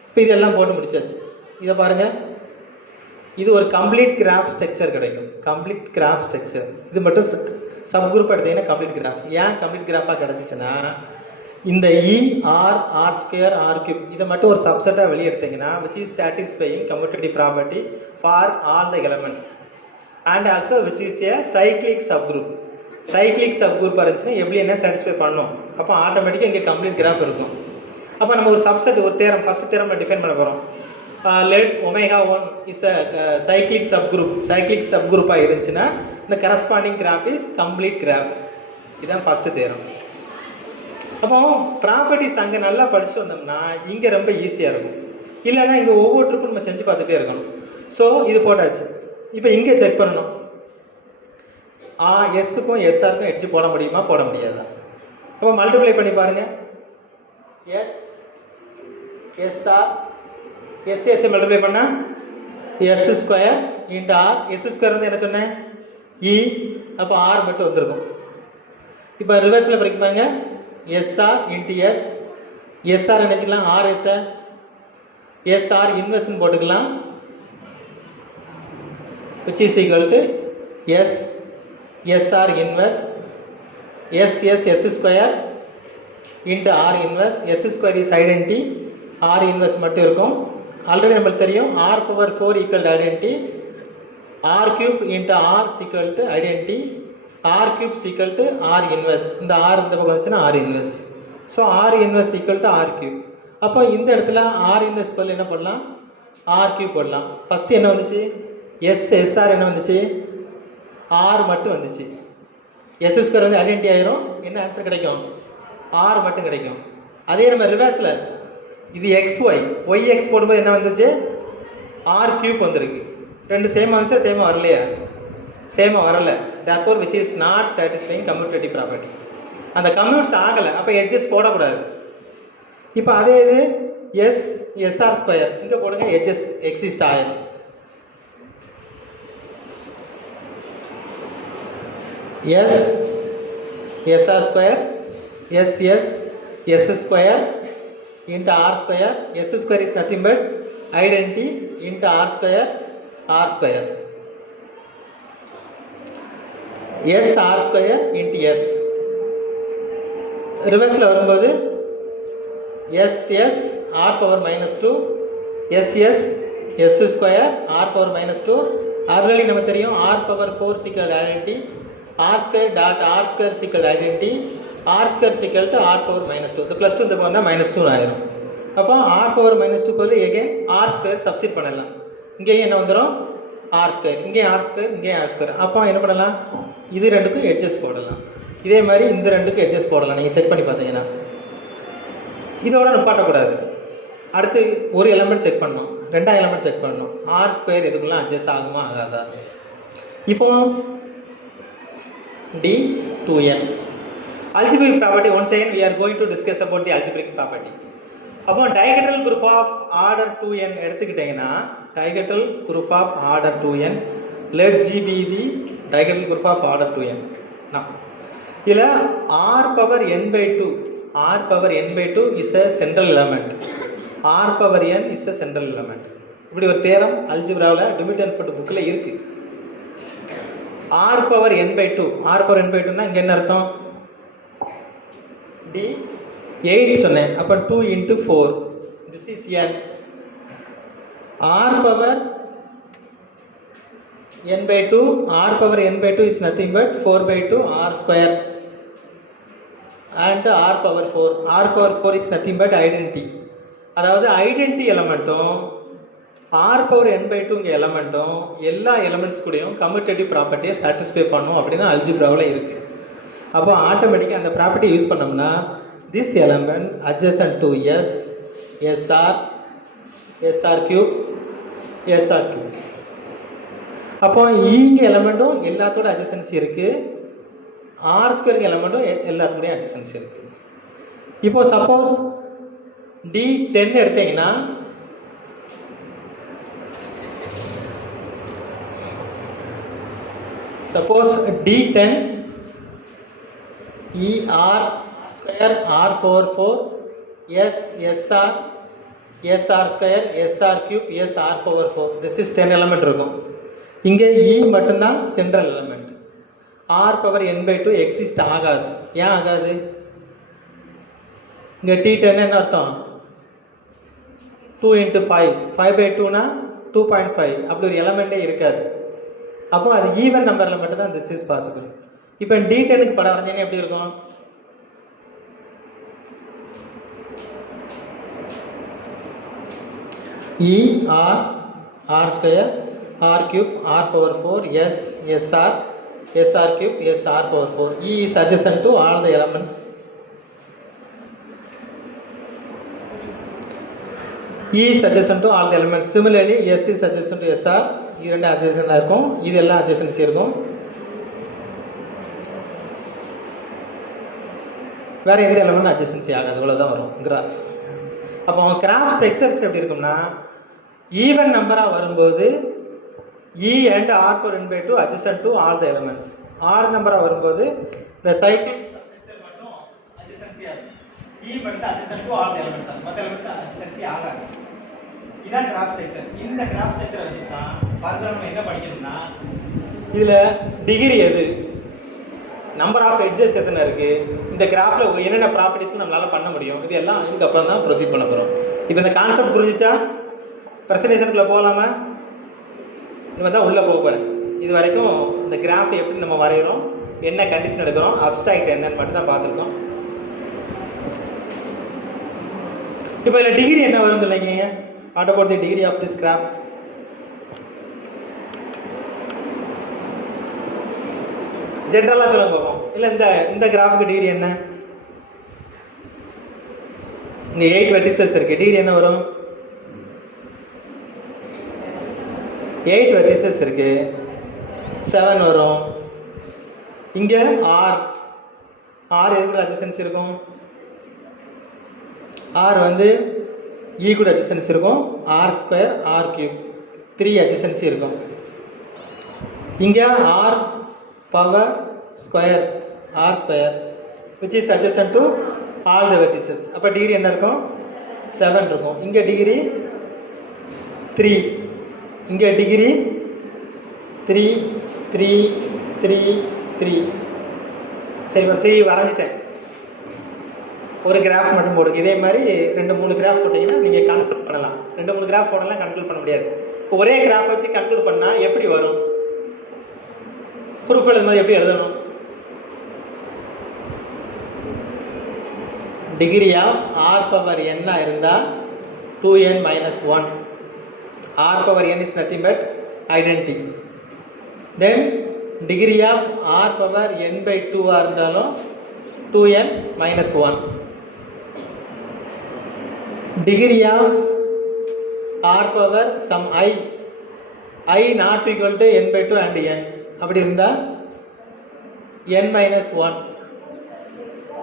இப்போ இதெல்லாம் போட்டு முடிச்சாச்சு. இதை பாருங்கள், இது ஒரு கம்ப்ளீட் கிராஃப் ஸ்ட்ரக்சர் கிடைக்கும். கம்ப்ளீட் கிராஃப் ஸ்ட்ரக்சர் இது மட்டும் சப் குரூப் எடுத்தீங்கன்னா கம்ப்ளீட் கிராஃப். ஏன் கம்ப்ளீட் கிராஃபாக கிடச்சிச்சுன்னா இந்த R² R³ இதை மட்டும் ஒரு சப்செட்டாக வெளியே எடுத்தீங்கன்னா which is satisfying commutative property for all the elements and also which is a cyclic subgroup. cyclic subgroup இருந்துச்சுன்னா எப்படி என்ன சாட்டிஸ்ஃபை பண்ணும்? அப்போ ஆட்டோமேட்டிக்காக இங்கே கம்ப்ளீட் கிராஃப் இருக்கும். அப்போ நம்ம ஒரு சப்செட் ஒரு தேரம் ஃபஸ்ட் தேரம் டிஃபைன் பண்ண போகிறோம். let ω1 is a cyclic subgroup இருந்துச்சுன்னா இந்த corresponding graph is complete graph. இதுதான் ஃபஸ்ட்டு தேரம். அப்போ ப்ராப்பர்ட்டிஸ் அங்கே நல்லா படித்து வந்தோம்னா இங்கே ரொம்ப ஈஸியாக இருக்கும். இல்லைன்னா இங்கே ஒவ்வொருத்தருக்கும் நம்ம செஞ்சு பார்த்துட்டே இருக்கணும். ஸோ இது போட்டாச்சு. இப்போ இங்கே செக் பண்ணணும், எஸ்ஸுக்கும் SRக்கும் எட்ஜ் போட முடியுமா போட முடியாதா? அப்போ மல்டிப்ளை பண்ணி பாருங்கள். SR மல்டிப்ளை பண்ணால் S² × R. S² வந்து என்ன சொன்னேன்? E. அப்போ R மட்டும் வந்துருக்கும். இப்போ ரிவர்ஸில் படிக்க பாருங்க. SR × S. SR என்ன வச்சுக்கலாம்? RS. SR இன்வெர்ஸ்னு போட்டுக்கலாம் which is equal to SR inverse S square into R inverse. S square is identity, R inverse மட்டும் இருக்கும். ஆல்ரெடி நம்மளுக்கு தெரியும் R power 4 equal to identity, R cube into R is equal to identity, R cube is equal to R inverse. இந்த R இந்த பக்கம் வந்துச்சுன்னா R inverse. So R inverse equal to R cube. அப்போ இந்த இடத்துல R inverse பதில் என்ன பண்ணலாம், R cube போடலாம். ஃபஸ்ட்டு என்ன வந்துச்சு, SR என்ன வந்துச்சு, R மட்டும் வந்துச்சு. S ஸ்கொயர் வந்து ஐடென்டி ஆயிரும், என்ன ஆன்சர் கிடைக்கும், R மட்டும் கிடைக்கும். அதே நம்ம ரிவர்ஸில் இது YX போடும்போது என்ன வந்துச்சு, R cube வந்துருக்கு. ரெண்டு சேமாக வந்துச்சா, சேமாக வரலையா, சேமாக வரலை. therefore which is not satisfying commutative property. அந்த கம்யூட்ஸ் ஆகலை, அப்போ எட்ஜஸ் போடக்கூடாது. இப்போ அதே இது SR ஸ்கொயர் இங்கே போடுங்க, எட்ஜஸ் எக்ஸிஸ்ட் ஆயிரும். SR square S square into R square. S square is nothing but identity into R square. SR square into S. ரிவர்ஸில் வரும்போது SS R power minus 2 S square R power minus 2. Already நம்ம தெரியும் R power 4 is equal to identity, R square dot R square is equal to identity, R square is equal to R power minus 2. இந்த ப்ளஸ் 2 இந்த வந்தால் minus 2 ஆயிரும். அப்போ R power minus 2 போது எகெயின் R square சப்ஸ்டிட் பண்ணலாம். இங்கேயும் என்ன வந்துடும், R square, இங்கேயும் R square, இங்கேயும் R square. அப்போ என்ன பண்ணலாம், இது ரெண்டுக்கும் எட்ஜஸ் போடலாம். இதே மாதிரி இந்த ரெண்டுக்கும் எட்ஜஸ் போடலாம். நீங்கள் செக் பண்ணி பார்த்தீங்கன்னா இதோட நிப்பாட்டக்கூடாது. அடுத்து ஒரு எலமெண்ட் செக் பண்ணணும், ரெண்டாவது எலமெண்ட் செக் பண்ணணும். R square இதுக்குள்ள அட்ஜஸ்ட் ஆகுமா ஆகாதா. இப்போ D2n algebraic property. Once again we are going to discuss about the algebraic property. அப்போ diagonal group of order 2n எடுத்துக்கிட்டீங்கன்னா, diagonal group of order 2n, let G be the diagonal group of order 2n. now இதில் R power n by 2 is a central element. R power n is a central element. இப்படி ஒரு தேரம் அல்ஜிப்ராவில் டிமிட்டன் ஃபோர்ட் புக்கில் இருக்கு. R power n by 2, R power n by 2னா இங்கே என்ன அர்த்தம், D 8 சொன்னேன், அப்போ 2 into 4, this is n. R power n by 2, R power n by 2 is nothing but 4 by 2 R square and R power 4. R power 4 is nothing but identity. அதாவது identity எலமெண்ட்டும் R power n by 2 இங்கே எலமெண்ட்டும் எல்லா எலமெண்ட்ஸ் கூடயும் கம்யூட்டேட்டிவ் ப்ராப்பர்ட்டியை சாட்டிஸ்ஃபை பண்ணும் அப்படின்னு அல்ஜிப்ராவில் இருக்குது. அப்போ ஆட்டோமேட்டிக்காக அந்த ப்ராப்பர்ட்டி யூஸ் பண்ணோம்னா this element adjacent to SR cube. அப்போ இங்கே எலமெண்ட்டும் எல்லாத்தோட அட்ஜசன்சி இருக்குது, R ஸ்கொயர் எலமெண்ட்டும் எல்லாத்தோடையும் அட்ஜசன்சி இருக்குது. இப்போ சப்போஸ் D10 எடுத்தீங்கன்னா D10 ER square R power 4 SR square SR cube SR power 4, this is 10 element இருக்கும். இங்கே E மட்டும்தான் central element. R power n by 2 exist ஆகாது. ஏன் ஆகாது, இங்கே T10 என்ன அர்த்தம், 2 into 5 by 2னா 2.5, அப்படி ஒரு எலமெண்ட்டே இருக்காது. அப்போ அது ஈவன் நம்பரில் மட்டும்தான் திஸ் இஸ் பாசிபிள். இப்போ D10க்கு படம் வரைஞ்சீங்கன்னா எப்படி இருக்கும், R square R cube R power 4 SR cube SR power 4. E is adjacent to all the elements. E is adjacent to all the elements. Similarly S is adjacent to SR. இரண்டு adjacent இருக்கும், இதெல்லாம் adjacency இருக்கும். வேற எந்த எலமெண்ட் adjacency ஆகாது, இவ்வளவுதான் வரும் கிராஃப். அப்போ கிராஃப் ஸ்ட்ரக்சர்ஸ் எப்படி இருக்கும்னா, ஈவன் நம்பராக வரும்போது E and R power n by 2 adjacent to all the elements. Odd நம்பராக வரும்போது இந்த சைக்கிள் ஸ்ட்ரக்சர் மட்டும் adjacency ஆகும். E மட்டும் adjacent to all the elements ஆகும், மற்ற எலிமெண்ட் adjacency ஆகாது. இதான் கிராஃப் ஸ்ட்ரக்சர். இந்த கிராஃப் ஸ்ட்ரக்சர் வச்சு தான் ஃபர்தர் நம்ம என்ன படிக்கணும்னா, இதில் டிகிரி எது, நம்பர் ஆஃப் எட்ஜஸ் எத்தனை இருக்குது, இந்த கிராஃபில் என்னென்ன ப்ராப்பர்ட்டிஸ் நம்மளால் பண்ண முடியும், இது எல்லாம் இதுக்கப்புறம் தான் ப்ரொசீட் பண்ண போகிறோம். இப்போ இந்த கான்செப்ட் புரிஞ்சிச்சா? ப்ரெசன்டேஷனுக்குள்ளே போகலாமா? இவன் தான் உள்ளே போக போகிறேன். இது வரைக்கும் இந்த கிராஃப் எப்படி நம்ம வரைகிறோம், என்ன கண்டிஷன் எடுக்கிறோம், அப்ஸ்ட்ராக்ட் என்னன்னு மட்டும் தான் பார்த்துருக்கோம். இப்போ இதில் டிகிரி என்ன வரும் இல்லைங்க? What about the degree of this graph? ஜென்ரலாக சொல்ல போகும். இல்லை இந்த கிராஃபுக்கு டிகிரி என்ன? இங்கே 8 வெர்டிசஸ் இருக்குது. டிகிரி என்ன வரும்? 8 வெர்டிசஸ் இருக்குது, 7 வரும். இங்கே ஆர் எதுக்குள்ள அட்ஜசன்சி இருக்கும்? ஆர் வந்து ஈ கூட அட்ஜசன்சி இருக்கும். R square R cube 3 adjacency இருக்கும். இங்கே R power square R square which is adjacent to all the vertices. அப்போ டிகிரி என்ன இருக்கும்? 7 இருக்கும். இங்கே டிகிரி 3, இங்கே டிகிரி 3 3 3 3. சரி, இப்போ 3 வரைஞ்சிட்டேன். ஒரு கிராஃப் மட்டும் போடுங்க. இதே மாதிரி 2-3 கிராஃப் போட்டிங்கன்னா நீங்கள் கன்க்ளூட் பண்ணலாம். 2-3 கிராஃப் போடலாம், கன்க்ளூட் பண்ண முடியாது. இப்போ ஒரே கிராஃப் வச்சு கன்க்ளூட் பண்ணால் எப்படி வரும்? ப்ரூஃப் எழுதும்போது எப்படி எழுதணும்? Degree of R power n இருந்தால் 2n minus 1. R power n is nothing but identity. Then degree of R power n by 2 இருந்தாலும் 2n minus 1. Degree of R power some I not equal to n by 2 and n அப்படி இருந்தால் n minus 1.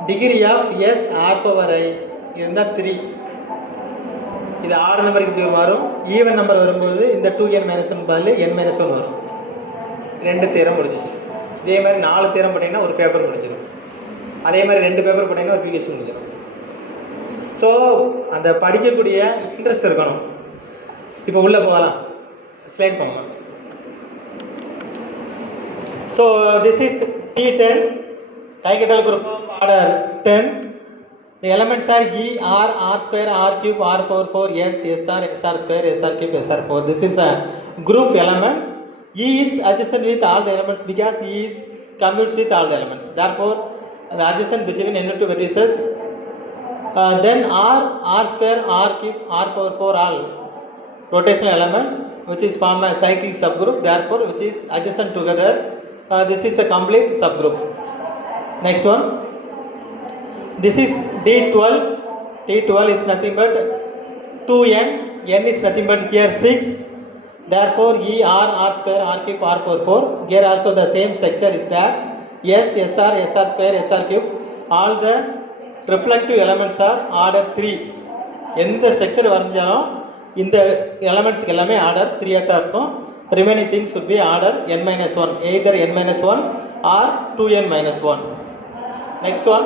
Degree of S R power I இருந்தால் 3. இது ஆட் நம்பருக்கு இப்படி வரும். ஈவன் நம்பர் வரும்போது இந்த 2n minus 1 பதில் n minus 1 வரும். 2 தேரம் முடிஞ்சிச்சு. இதே மாதிரி 4 தேரம் போட்டிங்கன்னா ஒரு பேப்பர் முடிஞ்சிடும். அதே மாதிரி 2 பேப்பர் போட்டிங்கன்னா ஒரு பிஹெச் முடிஞ்சிடும். ஸோ அந்த படிக்கக்கூடிய இன்ட்ரெஸ்ட் இருக்கணும். இப்போ உள்ளே போகலாம். ஸ்லைட் போங்க. So this is T10 trigonal group of order 10. The elements are E, R, R square, R cube, R power 4, S, SR, SR square, SR cube, SR 4. This is a group elements. E is adjacent with all the elements because E is commutes with all the elements. Therefore, the adjacent between any two vertices. Then R square, R cube, R power 4 all rotational element which is form a cyclic subgroup. Therefore, which is adjacent together. This is a complete subgroup. Next one. This is D12. D12 is nothing but 2n. N is nothing but here 6. Therefore, E, R square, R cube, R power 4. Here also the same structure is there. S, SR, SR square, SR cube. All the reflective elements are order 3. எந்த ஸ்ட்ரக்சர் வரைஞ்சாலும் இந்த எலமெண்ட்ஸ்க்கு எல்லாமே ஆர்டர் 3 தான் இருக்கும். Remaining things should be order n minus 1. Either n minus 1 or 2n minus 1. Next one.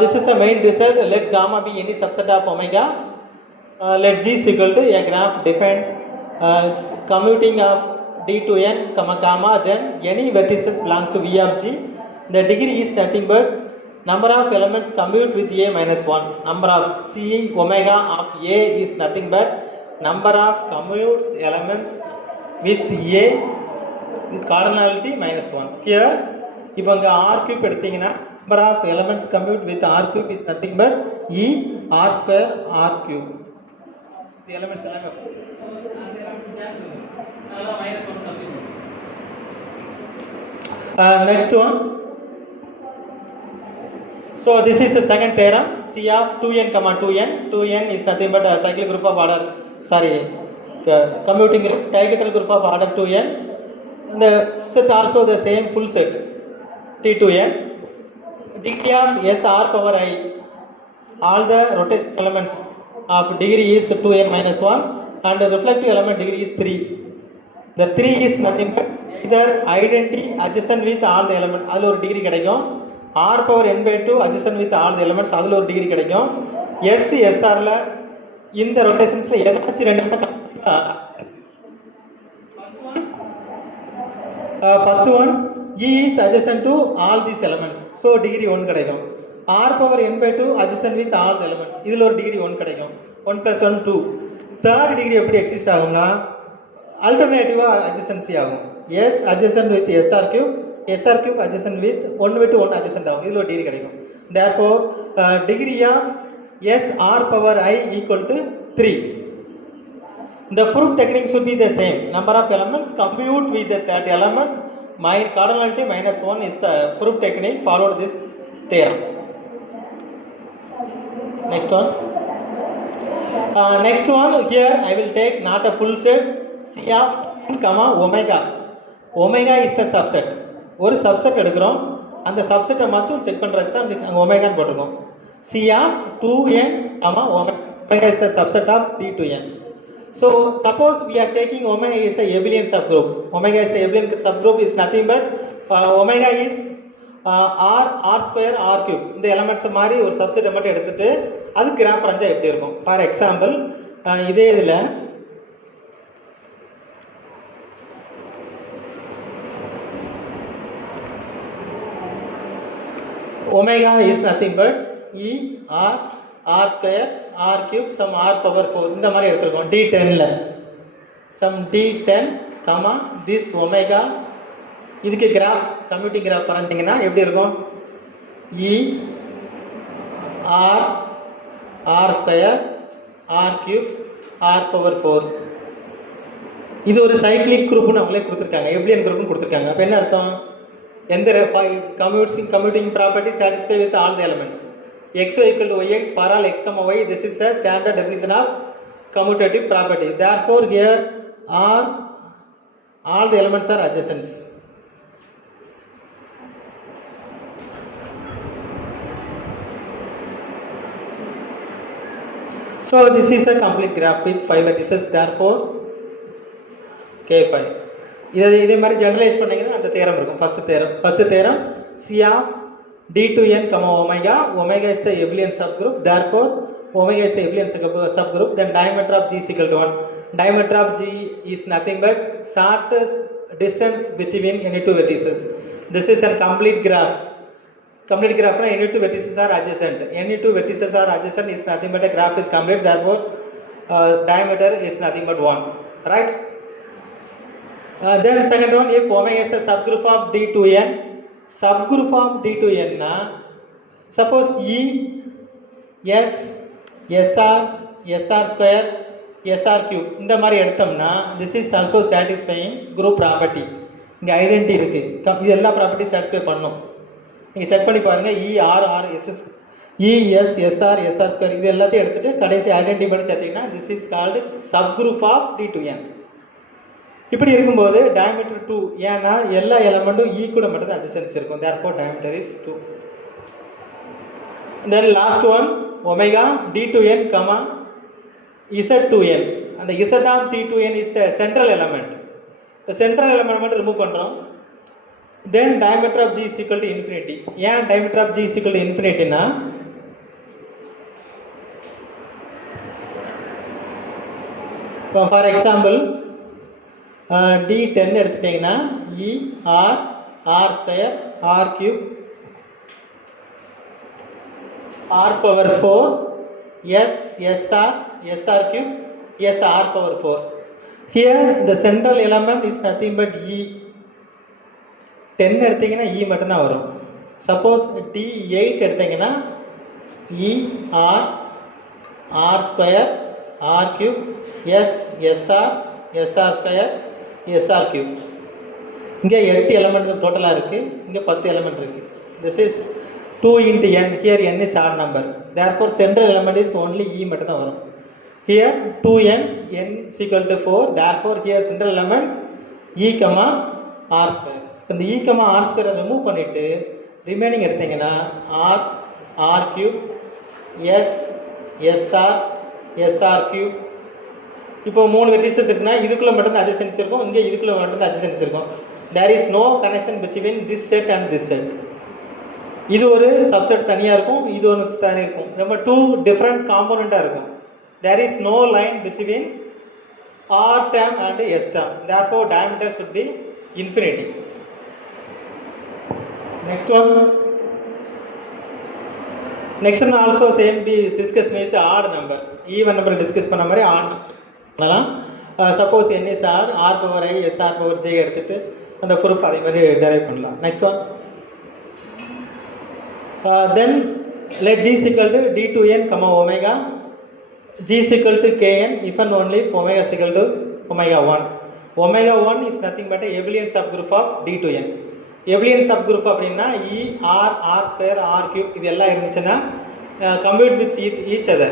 This is a main result. Let gamma be any subset of omega. Let G is equal to a graph defined commuting of D to n, gamma. Then any vertices belongs to V of G. The degree is nothing but number of elements commute with A minus 1. Number of C omega of A is nothing but number of commutes elements with A with cardinality minus 1. Here, இப்போ இங்கே R cube எடுத்தீங்கன்னா number of elements commute with R cube is nothing but E R square R cube. The elements எல்லாமே next one. So this is the second theorem. C of 2n comma 2n. 2n is nothing but a cyclic group of order. Commuting trigonal group of order 2n. And the set also the same full set T2n. Degree of S R power I. All the rotation elements of degree is 2n minus 1 and the reflective element degree is 3. The 3 is nothing but either identity adjacent with all the elements. அதில் ஒரு டிகிரி கிடைக்கும். R power n by 2 adjacent with all the elements. அதில் ஒரு டிகிரி கிடைக்கும். S SRல இந்த ரொட்டேஷன்ஸில் ஏதாச்சும் ரெண்டு first one E is adjacent to all these elements. So degree 1 கிடைக்கும். R power n by 2 adjacent with all the elements. இதில் ஒரு degree 1 கிடைக்கும். 1 plus 1 2. Third degree எப்படி exist ஆகும்னா alternative adjacency ஆகும். S adjacent with SR cube adjacent with 1 with 1 adjacent ஆகும். இதில் ஒரு degree கிடைக்கும். Therefore degree of S R power I equal to 3. The proof technique should be the same. Number of elements compute with the third element. My cardinality minus 1 is the proof technique. Follow this theorem. Next one. Next one here I will take not a full set C of comma omega. Omega is the subset. ஒரு சப்செட் எடுக்கிறோம் அந்த சப்செட்டை மட்டும் செக் பண்ணுறதுக்கு தான் அங்கே ஒமேகான்னு போட்டிருக்கோம். C of 2n comma omega is the subset of D to n. So suppose we are taking omega is a abelian subgroup. Omega is a abelian subgroup is nothing but omega is r square r cube. இந்த எலிமெண்ட்ஸ் மாதிரி ஒரு சப்செட்டை மட்டும் எடுத்துட்டு அது கிராஃப் வரைஞ்சா எப்படி இருக்கும்? ஃபார் எக்ஸாம்பிள் இதே இதில் omega is nothing but e r square r cube some r power 4 இந்த மாதிரி எடுத்துருக்கோம் d10ல some d10 comma this omega இதுக்கு கிராஃப் கம்ப்யூட்டிங் கிராஃப் வரைஞ்சிங்கன்னா எப்படி இருக்கும்? e r square r cube r power 4 இது ஒரு சைக்ளிக் குரூப்னு அவங்களே கொடுத்துருக்காங்க, எப்லியன் குரூப்னு கொடுத்துருக்காங்க. அப்போ என்ன அர்த்தம்? எந்த commuting property satisfy with all the elements. Xy equal to yx for all x comma y. This is a standard definition of commutative property. Therefore here all the elements are adjacents. So this is a complete graph with 5 vertices. Therefore K5. இதே மாதிரி ஜெனரலைஸ் பண்ணீங்கன்னா அந்த தேரம் இருக்கும். First theorem C of D to n comma omega. Omega is the abelian subgroup. Therefore omega is the abelian subgroup. Then diameter of G is equal to 1. Diameter of G is nothing but shortest distance between any two vertices. This is a complete graph. Complete graph na any two vertices are adjacent. Any two vertices are adjacent is nothing but a graph is complete. Therefore diameter is nothing but 1. Right? Then second one, if omega is a subgroup of D to n, subgroup of D to n na suppose E S SR SR square SR cube இந்த மாதிரி எடுத்தோம்னா this is also satisfying group property. இங்கே ஐடென்டி இருக்கு, இது எல்லா ப்ராப்பர்ட்டி சாட்டிஸ்ஃபை பண்ணும். நீங்கள் செக் பண்ணி பாருங்க. ES SR ஸ்கொயர் இது எல்லாத்தையும் எடுத்துட்டு கடைசி ஐடென்டி பண்ணி சேர்த்தீங்கன்னா this is called subgroup of D to n. இப்படி இருக்கும்போது diameter 2, ஏன்னா எல்லா எலமெண்ட்டும் E கூட மட்டும் தான் adjacency இருக்கும். Therefore diameter is 2. Then last one omega D to n comma Z to n. அந்த Z of D to n is a central element. The central element மட்டும் ரிமூவ் பண்றோம். Then diameter of G is equal to infinity. ஏன் diameter of G is equal to infinity னா for example D10 எடுத்துட்டீங்கன்னா E R square R cube R power 4 SR cube SR power 4. Here the central element is nothing but E. 10 எடுத்தீங்கன்னா E மட்டும்தான் வரும். Suppose D8 எடுத்தீங்கன்னா E R square R cube SR square SR cube. இங்கே 8 எலிமெண்ட் டோட்டலாக இருக்குது, இங்கே 10 எலிமெண்ட் இருக்குது. This is 2 into n. Here n is odd number. Therefore central element is only E மட்டும்தான் வரும். Here 2n n is equal to 4. Therefore here central element E comma R square. இந்த E comma R square remove பண்ணிவிட்டு ரிமைனிங் எடுத்தீங்கன்னா R cube SR cube. இப்போ 3 வெர்டிசஸ் இருக்குன்னா இதுக்குள்ள மட்டும் தான் adjacency இருக்கும், இங்கே இதுக்குள்ள மட்டும் தான் adjacency இருக்கும். There is no connection between this set and this set. இது ஒரு சப்செட் தனியாக இருக்கும், இது ஒரு தனியாக இருக்கும். நம்ம 2 டிஃப்ரெண்ட் காம்போனண்ட்டாக இருக்கும். There is no line between R term and S term. Therefore diameter should be infinity. Next one. Next one also same be discuss with odd number. Even number discuss பண்ண மாதிரி odd பண்ணலாம். Suppose n is odd, r power I, s r power j எடுத்துட்டு அந்த proof அதே மாதிரி derive பண்ணலாம். Next one. Then let g is equal to d to n comma omega. G is equal to kn if and only if omega is equal to omega 1. Omega 1 is nothing but a abelian subgroup of d to n. Abelian subgroup அப்படின்னா e r r square r cube இது எல்லாம் இருந்துச்சுன்னா commute with each other.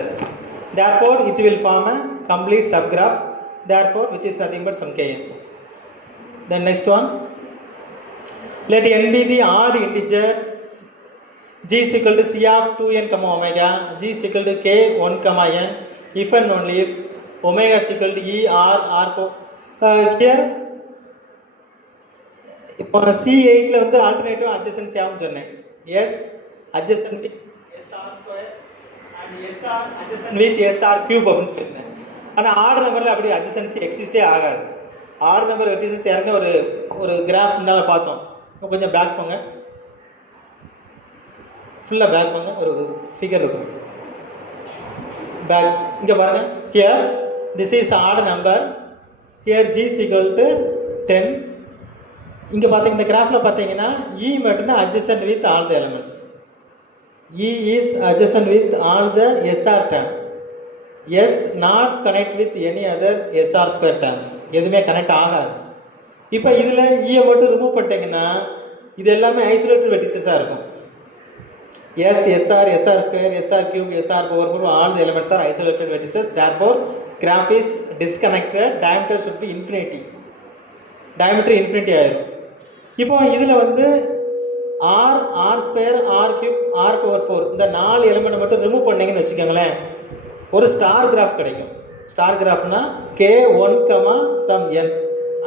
Therefore it will form a complete subgraph. Therefore which is nothing but some kn. Then next one. Let n be the odd integer. G is equal to c of 2n comma omega. G is equal to k 1 comma n if and only if omega is equal to e r r here இப்போ C8ல வந்து ஆல்டர்னேட்டிவ் அட்ஜசன்சி ஆகும் சொன்னேன். S adjacent with SR square and SR adjacent with SR cube அப்படின்னு சொல்லியிருந்தேன். ஆனால் ஆட் நம்பரில் அப்படி அட்ஜசன்சி எக்ஸிஸ்டே ஆகாது. ஆட் நம்பர் வெர்டிசஸ் இறங்க ஒரு கிராஃப் முன்னால் பார்த்தோம். இப்போ கொஞ்சம் பேக் போங்க, ஃபுல்லாக பேக் போங்க, ஒரு ஃபிகர் இருக்கும் பேக். இங்கே பாருங்க, here this is add number, here G is equal to 10. இங்கே பார்த்தீங்க இந்த கிராஃபில் பார்த்தீங்கன்னா E மட்டும்தான் adjacent with all the elements. E is adjacent with all the SR term. S not connect with any other SR square terms. எதுவுமே கனெக்ட் ஆகாது. இப்போ இதில் E மட்டும் ரிமூவ் பண்ணிட்டீங்கன்னா இது எல்லாமே ஐசோலேட்டட் வெர்டிசஸாக இருக்கும். S, SR, SR square, SR cube, SR power 4 all the elements are isolated vertices. Therefore graph is disconnected. Diameter should be infinity. Diameter infinity ஆயிரும். இப்போ இதில் வந்து R R square R cube R power 4 இந்த 4 எலிமெண்ட் மட்டும் ரிமூவ் பண்ணிங்கன்னு வச்சுக்கோங்களேன், ஒரு ஸ்டார் கிராஃப் கிடைக்கும். ஸ்டார் கிராஃப்னா கே 1 கமா சம் என்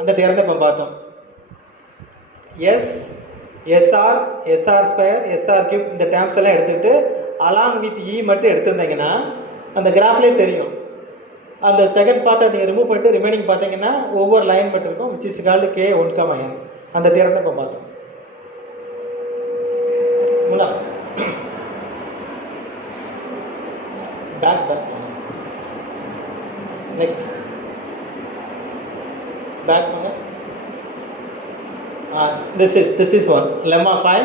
அந்த தேர்ந்த இப்போ பார்த்தோம். S S R S R square S R cube இந்த டேர்ம்ஸ் எல்லாம் எடுத்துக்கிட்டு அலாங் வித் இ மட்டும் எடுத்திருந்தீங்கன்னா அந்த கிராஃப்லேயே தெரியும். அந்த செகண்ட் பார்ட்டை நீங்கள் ரிமூவ் பண்ணிட்டு ரிமைனிங் பார்த்தீங்கன்னா ஒவ்வொரு லைன் மட்டும் இருக்கும், which is called K 1 comma N அந்த தேர்ந்த இப்போ பார்த்தோம். பேக் நெக்ஸ்ட் பேக் பண்ணுங்க. This is one lemma 5.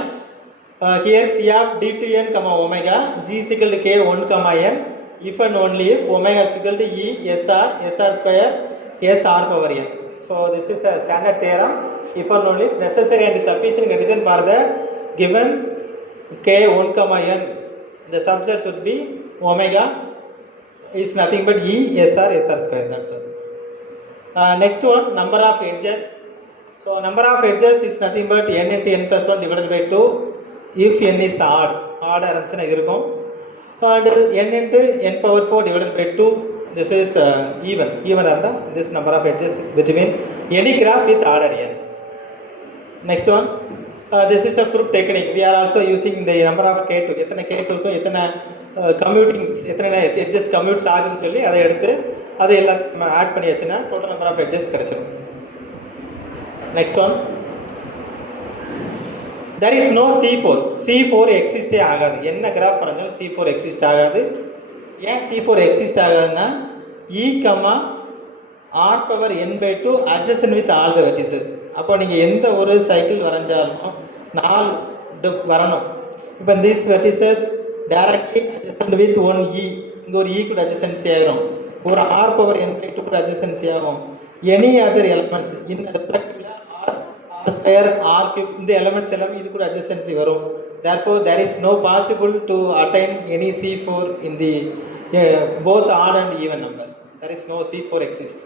Here C of d to n comma omega G is equal to k 1 comma n if and only if omega is equal to E SR SR square SR power n. So this is a standard theorem. If and only if necessary and sufficient condition for the given k 1 comma n, the subset should be omega is nothing but E SR SR square. That's all. Next one, number of edges. So number of edges is nothing but n into n plus 1 divided by 2 if n is odd. Odd இருந்துச்சுன்னா இது இருக்கும். And n into n power 4 divided by 2, this is even are the this number of edges between any graph with order n. Next one, this is a proof technique. We are also using the number of k2. எத்தனை k2 இருக்கும், எத்தனை கம்யூட்டிங்ஸ், எத்தனை எட்ஜஸ் கம்யூட்ஸ் ஆகுதுன்னு சொல்லி அதை எடுத்து அதை எல்லாம் ஆட் பண்ணியாச்சுன்னா டோட்டல் நம்பர் ஆஃப் எட்ஜஸ் கிடைச்சிடும். Next one, there is no C4. C4 எக்ஸிஸ்டே ஆகாது. என்ன கிராஃப் வரைஞ்சாலும் C4 எக்ஸிஸ்ட் ஆகாது. ஏன் C4 எக்ஸிஸ்ட் ஆகாதுன்னா E comma R power n by 2 adjacent with all the vertices. அப்போ நீங்கள் எந்த ஒரு சைக்கிள் வரைஞ்சாலும் 4 வரணும். இப்போ this vertices directly adjacent with 1 E, இங்கே ஒரு E கூட adjacency ஆயிரும், ஒரு R பவர் n by 2 கூட adjacency ஆகும். Any other elements in the reflective R square R cube இந்த elements எல்லாமே இது கூட adjacency வரும். Therefore there is no possible to attain any C4 in the both odd and even number. There is no C4 exists.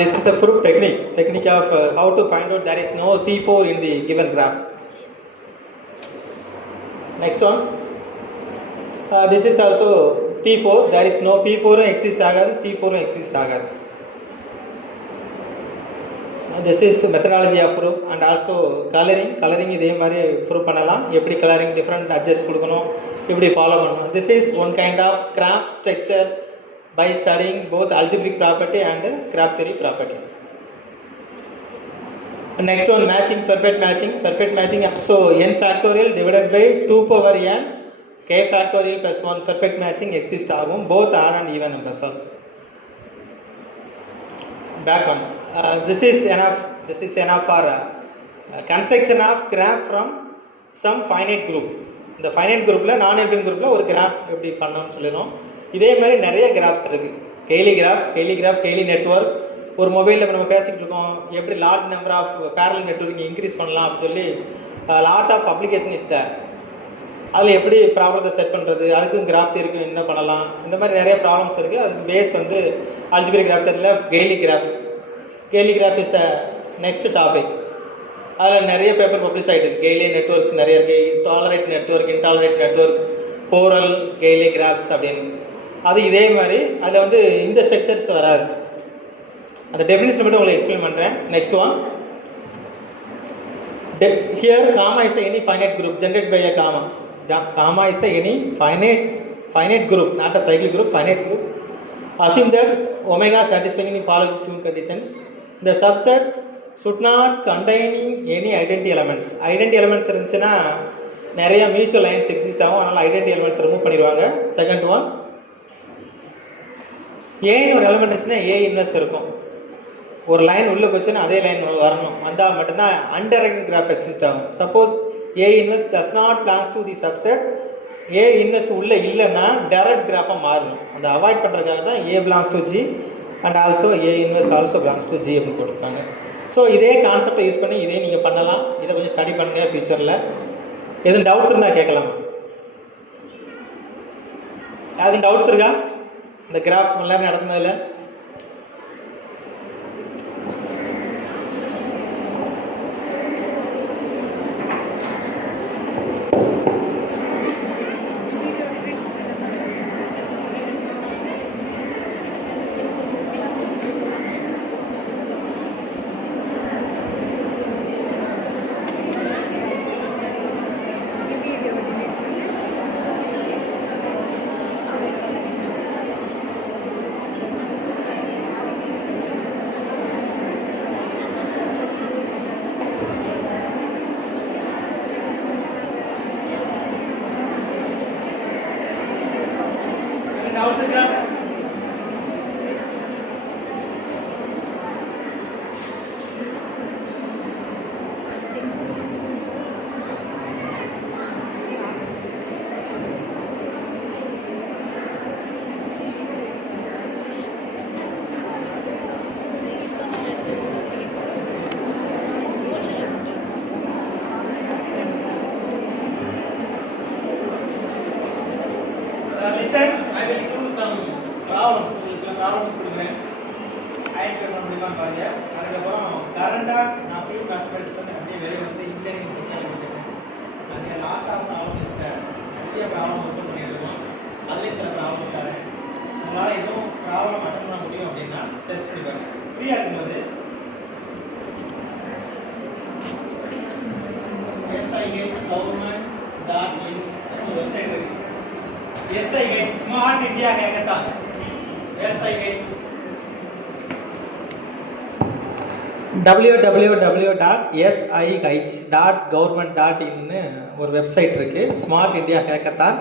This is a proof technique of how to find out there is no C4 in the given graph. Next one, this is also P4. There is no P4 exist ஆகாது, C4 exist ஆகாது. This is methodology of proof and also coloring இதே மாதிரி proof பண்ணலாம். எப்படி coloring different adjust கொடுக்கணும், எப்படி follow பண்ணணும். This is one kind of graph structure by studying both algebraic property and graph theory properties. Next one, matching, perfect matching. Perfect matching, so n factorial divided by 2 power n k factorial plus 1 perfect matching exist ஆகும். Both odd and even numbers also. Back one. This is enough for construction of graph from some finite group. இந்த finite groupல நான் எல்பின் குரூப்ல ஒரு கிராஃப் எப்படி பண்ணணும்னு சொல்லிடுறோம். இதே மாதிரி நிறைய கிராஃப்ஸ் இருக்கு. Cayley graph, Cayley network. ஒரு மொபைலில் நம்ம பேசிக்கிட்டு இருக்கோம், எப்படி large number of parallel network increase பண்ணலாம் அப்படின்னு சொல்லி lot of application is there. அதில் எப்படி ப்ராப்ளத்தை செட் பண்ணுறது, அதுக்கும் கிராஃப் தியரிக்கும் என்ன பண்ணலாம், இந்த மாதிரி நிறைய ப்ராப்ளம்ஸ் இருக்குது. அதுக்கு பேஸ் வந்து அல்ஜிபிரிக் கிராஃப் தியரியில் Cayley graph is a next topic. அதில் நிறைய பேப்பர் பப்ளிஷ் ஆகிட்டு இருக்கு. கெய்லி நெட்வொர்க்ஸ் நிறைய இருக்குது, tolerant network, intolerant networks, Borel Cayley graphs அப்படின்னு. அது இதே மாதிரி அதில் வந்து இந்த ஸ்ட்ரக்சர்ஸ் வராது. அந்த டெஃபினிஷன் மட்டும் உங்களுக்கு எக்ஸ்பிளைன் பண்ணுறேன். Next one, here gamma is any finite group generate by a gamma. Gamma is any finite group, not a cyclic group, finite group. Assume that omega satisfying the following two conditions. The subset should not contain any identity elements. Identity elements இருந்துச்சுன்னா நிறைய மியூச்சுவல் லைன்ஸ் எக்ஸிஸ்ட் ஆகும், அதனால் ஐடென்டி எலிமெண்ட்ஸ் ரிமூவ் பண்ணிடுவாங்க. செகண்ட் ஒன், ஏன்னு ஒரு எலிமெண்ட் இருந்துச்சுன்னா ஏ இன்வெர்ஸ் இருக்கும். ஒரு லைன் உள்ளே போச்சுன்னா அதே லைன் வரணும், வந்தால் மட்டும்தான் அன்டைரக்டட் கிராஃப் எக்ஸிஸ்ட் ஆகும். Suppose A inverse does not belongs to the subset, A inverse உள்ள இல்லைன்னா டைரக்ட் கிராஃபாக மாறணும். அந்த அவாய்ட் பண்ணுறதுக்காக தான் A belongs to G and also A inverse also belongs to G அப்படின்னு போட்டிருக்காங்க. ஸோ இதே கான்செப்டை யூஸ் பண்ணி இதே நீங்கள் பண்ணலாம். இதை கொஞ்சம் ஸ்டடி பண்ணுங்கள் ஃபியூச்சரில். எதுவும் டவுட்ஸ் இருந்தால் கேட்கலாமா? யாரும் டவுட்ஸ் இருக்கா இந்த கிராஃப் எல்லாரும் நடத்துனதில்? Listen, I will do some problems. Problems கொடுக்குறேன். ஐடென்டிஃபை பண்ண முடியுமான்னு பாருங்க. அதுக்கப்புறம் கரண்டா நான் பியூர் மேத்தமெட்டிக்ஸ் வந்து அப்படியே வெளியே வந்து இன்ஜினியரிங் படிக்கிறேன். அங்கே லாட் ஆஃப் ப்ராப்ளம் இருக்கு, நிறைய ப்ராப்ளம் ஓப்பன் பண்ணியிருக்கோம். அதுலேயும் சில ப்ராப்ளம் தரேன். உங்களால் எதுவும் ப்ராப்ளம் அட்டன் பண்ண முடியும் அப்படின்னா டெஸ்ட் பண்ணி பாருங்க. ஃப்ரீயாக இருக்கும்போது SIH வெப்சைட் இருக்கு. SIH smart India hackathon. SIH www.sih.government.in ஒரு வெப்சைட் இருக்கு. Smart India hackathon.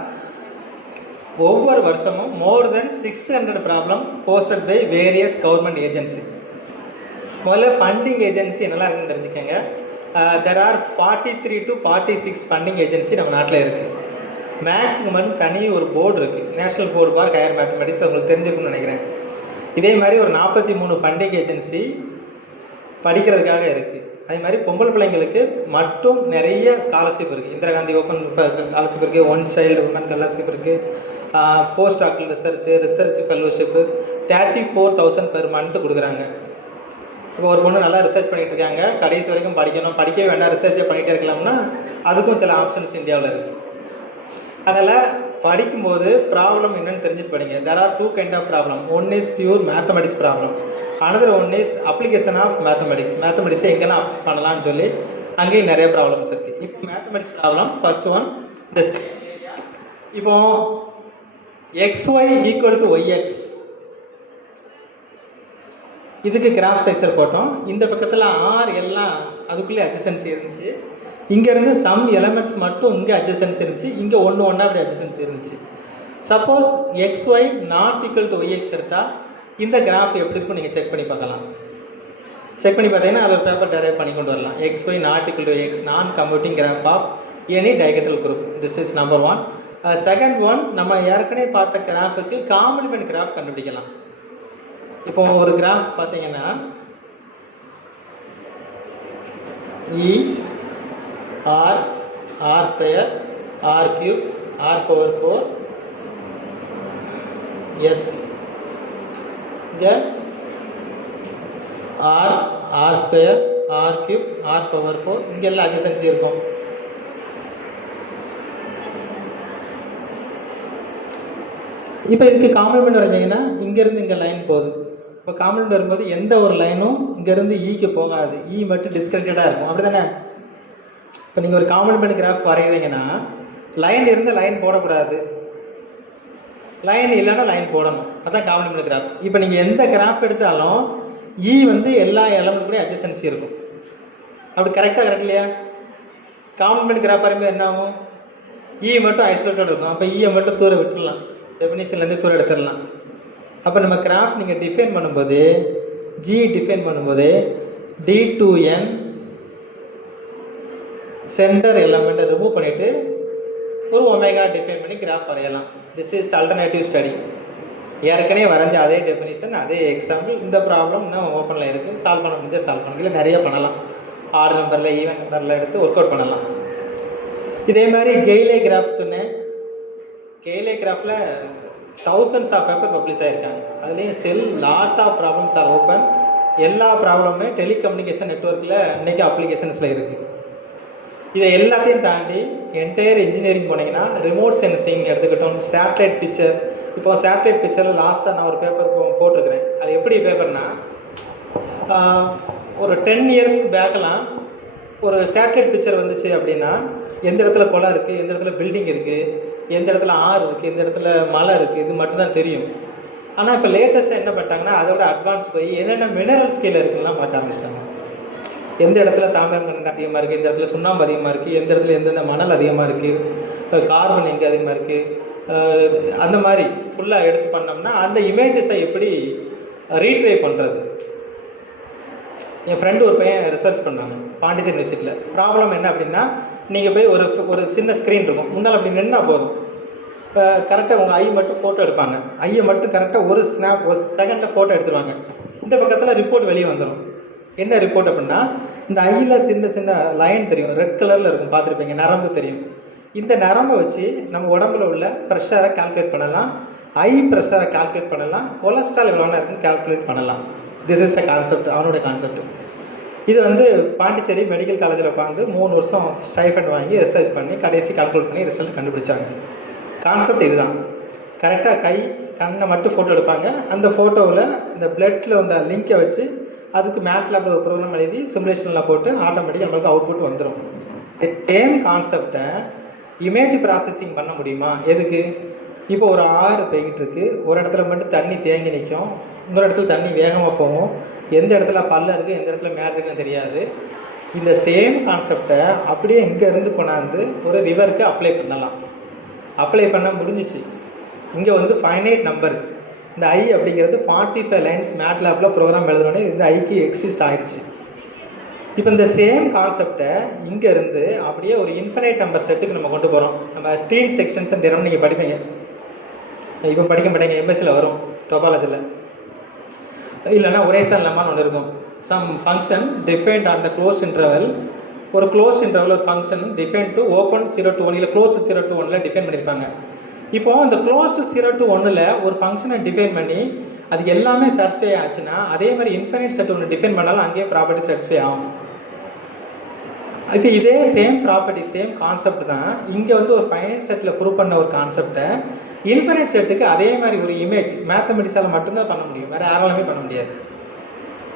ஒவ்வொரு வருஷமும் more than 600 problem posted by various government agency. முதல்ல ஃபண்டிங் ஏஜென்சி என்னெல்லாம் இருக்குன்னு தெரிஞ்சுக்கோங்க. There are 43 to 46 funding agency நம்ம நாட்டில் இருக்குது. மேக்ஸிமம் தனி ஒரு போர்டு இருக்குது, national board for higher mathematics. உங்களுக்கு தெரிஞ்சுக்கணும்னு நினைக்கிறேன். இதே மாதிரி ஒரு 43 ஃபண்டிங் ஏஜென்சி படிக்கிறதுக்காக இருக்குது. அதே மாதிரி பொம்பளை பிள்ளைங்களுக்கு மட்டும் நிறைய ஸ்காலர்ஷிப் இருக்குது. இந்திரா காந்தி ஓப்பன் ஸ்காலர்ஷிப் இருக்குது, ஒன் சைல்டு உமன் ஸ்காலர்ஷிப் இருக்குது, post doctor research fellowship 34,000 per month கொடுக்குறாங்க. இப்போ ஒரு பொண்ணு நல்லா ரிசர்ச் பண்ணிகிட்டு இருக்காங்க, கடைசி வரைக்கும் படிக்கணும், படிக்கவே வேண்டாம், ரிசர்ச்சே பண்ணிகிட்டே இருக்கலாம்னா அதுக்கும் சில ஆப்ஷன்ஸ் இந்தியாவில் இருக்குது. அதனால் படிக்கும்போது ப்ராப்ளம் என்னென்னு தெரிஞ்சுட்டு படிங்க. There are 2 kind of problem. One is pure mathematics problem, another one is application of mathematics. மேத்தமெட்டிக்ஸை எங்கெல்லாம் அப்ளை பண்ணலாம்னு சொல்லி அங்கேயும் நிறைய ப்ராப்ளம்ஸ் இருக்குது. இப்போ மேத்தமெட்டிக்ஸ் ப்ராப்ளம் ஃபர்ஸ்ட் ஒன் இந்த இப்போ xy ஈக்குவல் டு yx, இதுக்கு கிராஃப் ஸ்ட்ரக்சர் போட்டோம். இந்த பக்கத்தில் ஆர் எல்லாம் அதுக்குள்ளே அட்ஜசன்சி இருந்துச்சு. இங்கேருந்து சம் எலமெண்ட்ஸ் மட்டும் இங்கே அட்ஜசன்சி இருந்துச்சு, இங்கே ஒன்று அப்படி அட்ஜசன்சி இருந்துச்சு. Suppose XY not equal to YX எடுத்தால் இந்த கிராஃப் எப்படி இருக்கும் நீங்கள் செக் பண்ணி பார்க்கலாம். செக் பண்ணி பார்த்தீங்கன்னா அது ஒரு பேப்பர் டெரைவ் பண்ணி கொண்டு வரலாம். XY not equal to X non computing graph of any diagonal group. This is number 1. Second one, நம்ம ஏற்கனவே பார்த்த கிராஃபுக்கு காம்ப்ளிமெண்ட் கிராஃப் கண்டுபிடிக்கலாம். இப்போ ஒரு கிராஃப் பார்த்தீங்கன்னா E R R square R cube R power 4 S இங்கே R R square R cube R power 4 இங்கெல்லாம் அட்ஜசன்சி இருக்கும். இப்போ இதுக்கு காம்ப்ளிமெண்ட் வரைஞ்சிங்கன்னா இங்கேருந்து இங்கே லைன் போகுது. இப்போ காம்ப்ளிமெண்ட் வரும்போது எந்த ஒரு லைனும் இங்கேருந்து ஈக்கு போகாது, ஈ மட்டும் டிஸ்கனெக்டடாக இருக்கும். அப்படி தானே? இப்போ நீங்கள் ஒரு காம்ப்ளிமெண்ட் கிராஃப் வரைகிறீங்கன்னா லைன் இருந்தால் லைன் போடக்கூடாது, லைன் இல்லைன்னா லைன் போடணும். அதான் காம்ப்ளிமெண்ட் கிராஃப். இப்போ நீங்கள் எந்த கிராஃப் எடுத்தாலும் ஈ வந்து எல்லா எலமெண்ட் கூட அட்ஜசன்சி இருக்கும். அப்படி கரெக்ட் இல்லையா? காம்ப்ளிமெண்ட் கிராஃப் வரையும்போது என்ன ஆகும்? ஈ மட்டும் ஐசோலேட்டட் இருக்கும். அப்போ ஈயை மட்டும் தூர விட்டுடலாம், டெஃபினிஷன்லேருந்து தூரம் எடுத்துடலாம். அப்போ நம்ம கிராஃப் நீங்கள் டிஃபைன் பண்ணும்போது ஜி டிஃபைன் பண்ணும்போது D2n சென்டர் எலமெண்ட்டை ரிமூவ் பண்ணிவிட்டு ஒரு ஒமேகா டிஃபைன் பண்ணி கிராஃப் வரையலாம். This is alternative study. ஏற்கனவே வரைஞ்ச அதே டெஃபினிஷன் அதே எக்ஸாம்பிள். இந்த ப்ராப்ளம் இன்னும் ஓப்பனில் இருக்குது. சால்வ் பண்ண முடிஞ்சால் சால்வ் பண்ணல, நிறைய பண்ணலாம். ஆட் நம்பரில் ஈவன் நம்பரில் எடுத்து ஒர்க் அவுட் பண்ணலாம். இதே மாதிரி கெய்லே கிராஃப் சொன்னேன். கெய்லே கிராஃபில் thousands ஆஃப் பேப்பர் பப்ளிஷ் ஆகிருக்காங்க. அதுலேயும் still lot of problems are open. எல்லா ப்ராப்ளமுமே டெலிகம்யூனிகேஷன் நெட்ஒர்க்கில் இன்றைக்கி அப்ளிகேஷன்ஸில் இருக்குது. இதை எல்லாத்தையும் தாண்டி என்டையர் இன்ஜினியரிங் போனீங்கன்னா ரிமோட் சென்சிங் எடுத்துக்கிட்டோம், சேட்டலைட் பிக்சர். இப்போ சேட்டலைட் பிக்சரில் லாஸ்ட்டாக நான் ஒரு பேப்பர் போட்டிருக்கிறேன். அது எப்படி பேப்பர்னா, ஒரு 10 years பேக்கெலாம் ஒரு சேட்டலைட் பிக்சர் வந்துச்சு அப்படின்னா எந்த இடத்துல குளம் இருக்குது, எந்த இடத்துல பில்டிங் இருக்குது, எந்த இடத்துல ஆறு இருக்குது, எந்த இடத்துல மலை இருக்குது, இது மட்டும்தான் தெரியும். ஆனால் இப்போ லேட்டஸ்ட்டாக என்ன பண்ணிட்டாங்கன்னா அதோட அட்வான்ஸ் போய் என்னென்ன மினரல்ஸ் கீழே இருக்குலாம் பார்க்க ஆரம்பிச்சிட்டாங்க. எந்த இடத்துல தாமிரம் அதிகமாக இருக்குது, எந்த இடத்துல சுண்ணாம்பு அதிகமாக இருக்குது, எந்த இடத்துல எந்தெந்த மணல் அதிகமாக இருக்குது, கார்பன் எங்கே அதிகமாக இருக்குது, அந்த மாதிரி ஃபுல்லாக எடுத்து பண்ணோம்னா அந்த இமேஜஸை எப்படி ரீட்ரை பண்ணுறது. என் ஃப்ரெண்டு ஒரு பையன் ரிசர்ச் பண்ணாங்க பாண்டிச்சேரி யூனிவர்சிட்டியில். ப்ராப்ளம் என்ன அப்படின்னா, நீங்கள் போய் ஒரு சின்ன ஸ்க்ரீன் இருக்கும், முன்னால் அப்படி நின்னா போதும், கரெக்டாக உங்கள் ஐ மட்டும் ஃபோட்டோ எடுப்பாங்க. ஐயை மட்டும் கரெக்டாக ஒரு செகண்டில் ஃபோட்டோ எடுத்துருவாங்க. இந்த பக்கத்தில் ரிப்போர்ட் வெளியே வந்துடும். என்ன ரிப்போர்ட் அப்படின்னா, இந்த ஐயில் சின்ன சின்ன லைன் தெரியும், ரெட் கலரில் இருக்கும், பார்த்துருப்பீங்க, நரம்பு தெரியும். இந்த நரம்பை வச்சு நம்ம உடம்புல உள்ள ப்ரெஷரை கால்குலேட் பண்ணலாம், ஐ ப்ரெஷரை கால்குலேட் பண்ணலாம், கொலஸ்ட்ரால் எவ்வளோனா இருக்குன்னு கால்குலேட் பண்ணலாம். திஸ் இஸ் அ கான்செப்ட், அவனுடைய கான்செப்ட். இது வந்து பாண்டிச்சேரி மெடிக்கல் காலேஜில் உட்காந்து 3 வருஷம் ஸ்டைஃபண்ட் வாங்கி ரிசர்ச் பண்ணி கடைசி கால்குலேட் பண்ணி ரிசல்ட் கண்டுபிடிச்சாங்க. கான்செப்ட் இதுதான். கரெக்டாக கண்ணை மட்டும் ஃபோட்டோ எடுப்பாங்க. அந்த ஃபோட்டோவில் இந்த பிளட்டில் வந்த லிங்கை வச்சு அதுக்கு மேட்லாப் ஒரு ப்ரோக்ராம் எழுதி சிமுலேஷனில் போட்டு ஆட்டோமேட்டிக்காக நம்மளுக்கு அவுட்புட் வந்துடும். சேம் கான்செப்டை இமேஜ் ப்ராசஸிங் பண்ண முடியுமா? எதுக்கு? இப்போ ஒரு ஆறு போய்கிட்டு இருக்குது, ஒரு இடத்துல மட்டும் தண்ணி தேங்கி நிற்கும், இன்னொரு இடத்துல தண்ணி வேகமாக போகும், எந்த இடத்துல பல்ல இருக்குது எந்த இடத்துல மேட் இருக்குன்னு தெரியாது. இந்த சேம் கான்செப்டை அப்படியே இங்கேருந்து கொண்டாந்து ஒரு ரிவருக்கு அப்ளை பண்ணலாம். அப்ளை பண்ண முடிஞ்சிச்சு. இங்கே வந்து ஃபைனைட் நம்பர், இந்த ஐ அப்படிங்கிறது 45 லைன்ஸ் மேட்லாப்பில் ப்ரோக்ராம் எழுதுனோடனே இந்த ஐக்கு எக்ஸிஸ்ட் ஆகிடுச்சு. இப்போ இந்த சேம் கான்செப்டை இங்கேருந்து அப்படியே ஒரு இன்ஃபினைட் நம்பர் செட்டுக்கு நம்ம கொண்டு போகிறோம். நம்ம ஸ்ட்ரீட் செக்ஷன்ஸ் தினம் நீங்கள் படிப்பீங்க, இப்போ படிக்க மாட்டேங்க, எம்எஸ்சியில் வரும், டோபாலஜியில். இல்லைன்னா ஒரேசன் லெம்மான்னு ஒன்று இருக்கும். Some function defined on the close interval. ஒரு க்ளோஸ் இன்டர்வல் ஒரு function define to open 0 to 1 இல்லை க்ளோஸ் 0 to 1 டிஃபைன் பண்ணியிருப்பாங்க. இப்போது அந்த க்ளோஸ்டு 0 to 1 ஒரு ஃபங்க்ஷனை டிஃபைன் பண்ணி அது எல்லாமே சாட்டிஸ்ஃபை ஆச்சுன்னா அதே மாதிரி இன்ஃபினைட் செட் ஒன்று டிஃபைன் பண்ணாலும் அங்கேயே ப்ராப்பர்ட்டி சாட்டிஸ்ஃபை ஆகும். இப்போ இதே சேம் ப்ராப்பர்ட்டி சேம் கான்செப்ட் தான் இங்கே வந்து ஒரு ஃபைனைட் செட்டில் ப்ரூவ் பண்ண ஒரு கான்செப்டை இன்ஃபினைட் செட்டுக்கு அதே மாதிரி ஒரு இமேஜ் மேத்தமெட்டிக்ஸால் மட்டும்தான் பண்ண முடியும், வேறு யாராலுமே பண்ண முடியாது.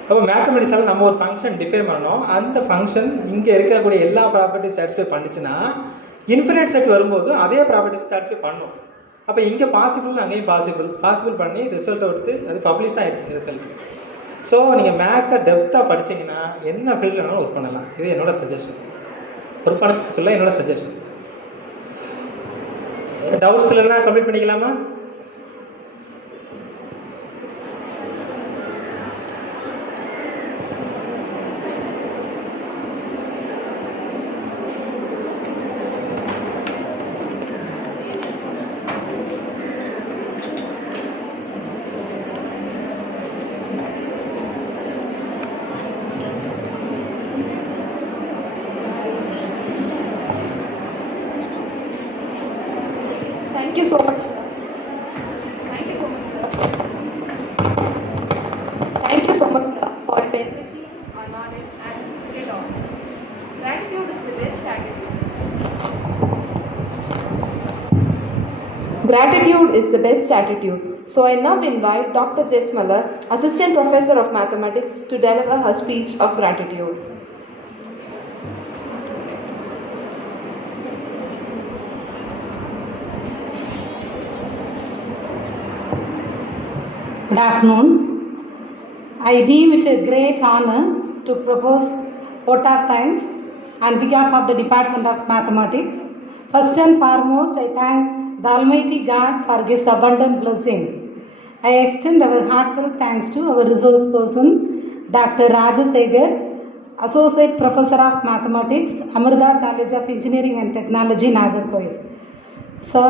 அப்போ மேத்தமெட்டிக்ஸால் நம்ம ஒரு ஃபங்க்ஷன் டிஃபைன் பண்ணோம், அந்த ஃபங்க்ஷன் இங்கே இருக்கக்கூடிய எல்லா ப்ராப்பர்ட்டிஸ் சாட்டிஸ்ஃபை பண்ணிச்சுன்னா இன்ஃபினைட் செட் வரும்போது அதே ப்ராப்பர்ட்டிஸ் சாட்டிஸ்ஃபை பண்ணும். அப்போ இங்கே பாசிபிள்னு அங்கேயும் பாசிபிள் பண்ணி ரிசல்ட்டை எடுத்து அது பப்ளிஷ் ஆகிடுச்சு ரிசல்ட். ஸோ நீங்கள் மேத்ஸை டெப்த்தாக படிச்சீங்கன்னா என்ன ஃபீல்டில் வேணாலும் ஒர்க் பண்ணலாம். இது என்னோட சஜஷன். ஒர்க் பண்ண சொல்ல என்னோட சஜஷன். டவுட்ஸ் இல்லைன்னா கம்ப்ளீட் பண்ணிக்கலாமா? Thank you so much, sir. Thank you so much, sir. Thank you so much, sir, for enriching our knowledge and putting it on. Gratitude is the best attitude. Gratitude is the best attitude. So I now invite Dr. Jess Muller, Assistant Professor of Mathematics, to deliver her speech of gratitude. Good afternoon. I deem it a great honor to propose vote of thanks on behalf of the Department of Mathematics. First and foremost, I thank the Almighty God for His abundant blessings. I extend our heartfelt thanks to our resource person, Dr. Rajasekhar, Associate Professor of Mathematics, Amrita College of Engineering and Technology, Nagarkoil. Sir,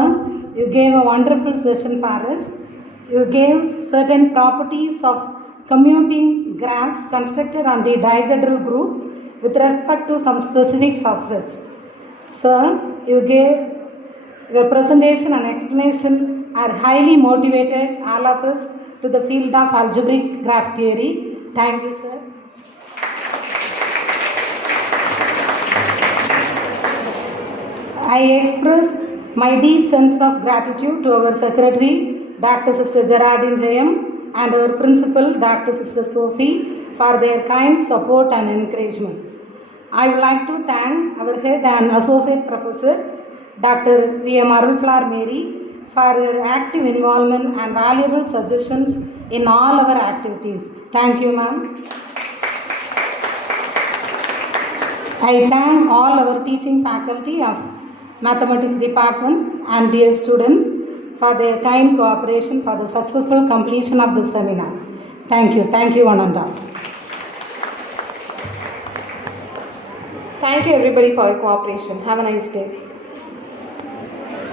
you gave a wonderful session for us. You gave certain properties of commuting graphs constructed on the diagonal group with respect to some specific subsets. Sir, you gave your presentation and explanation are highly motivated all of us to the field of algebraic graph theory. Thank you, sir. I express my deep sense of gratitude to our secretary, Dr. Sister Gerardine Jayam, and our principal, Dr. Sister Sophie, for their kind support and encouragement. I would like to thank our head and associate professor, Dr. V.M. Arulflower Mary, for her active involvement and valuable suggestions in all our activities. Thank you, ma'am. I thank all our teaching faculty of Mathematics Department and dear students for their kind cooperation for the successful completion of this seminar. Thank you. Thank you, one and all. Thank you everybody for your cooperation. Have a nice day.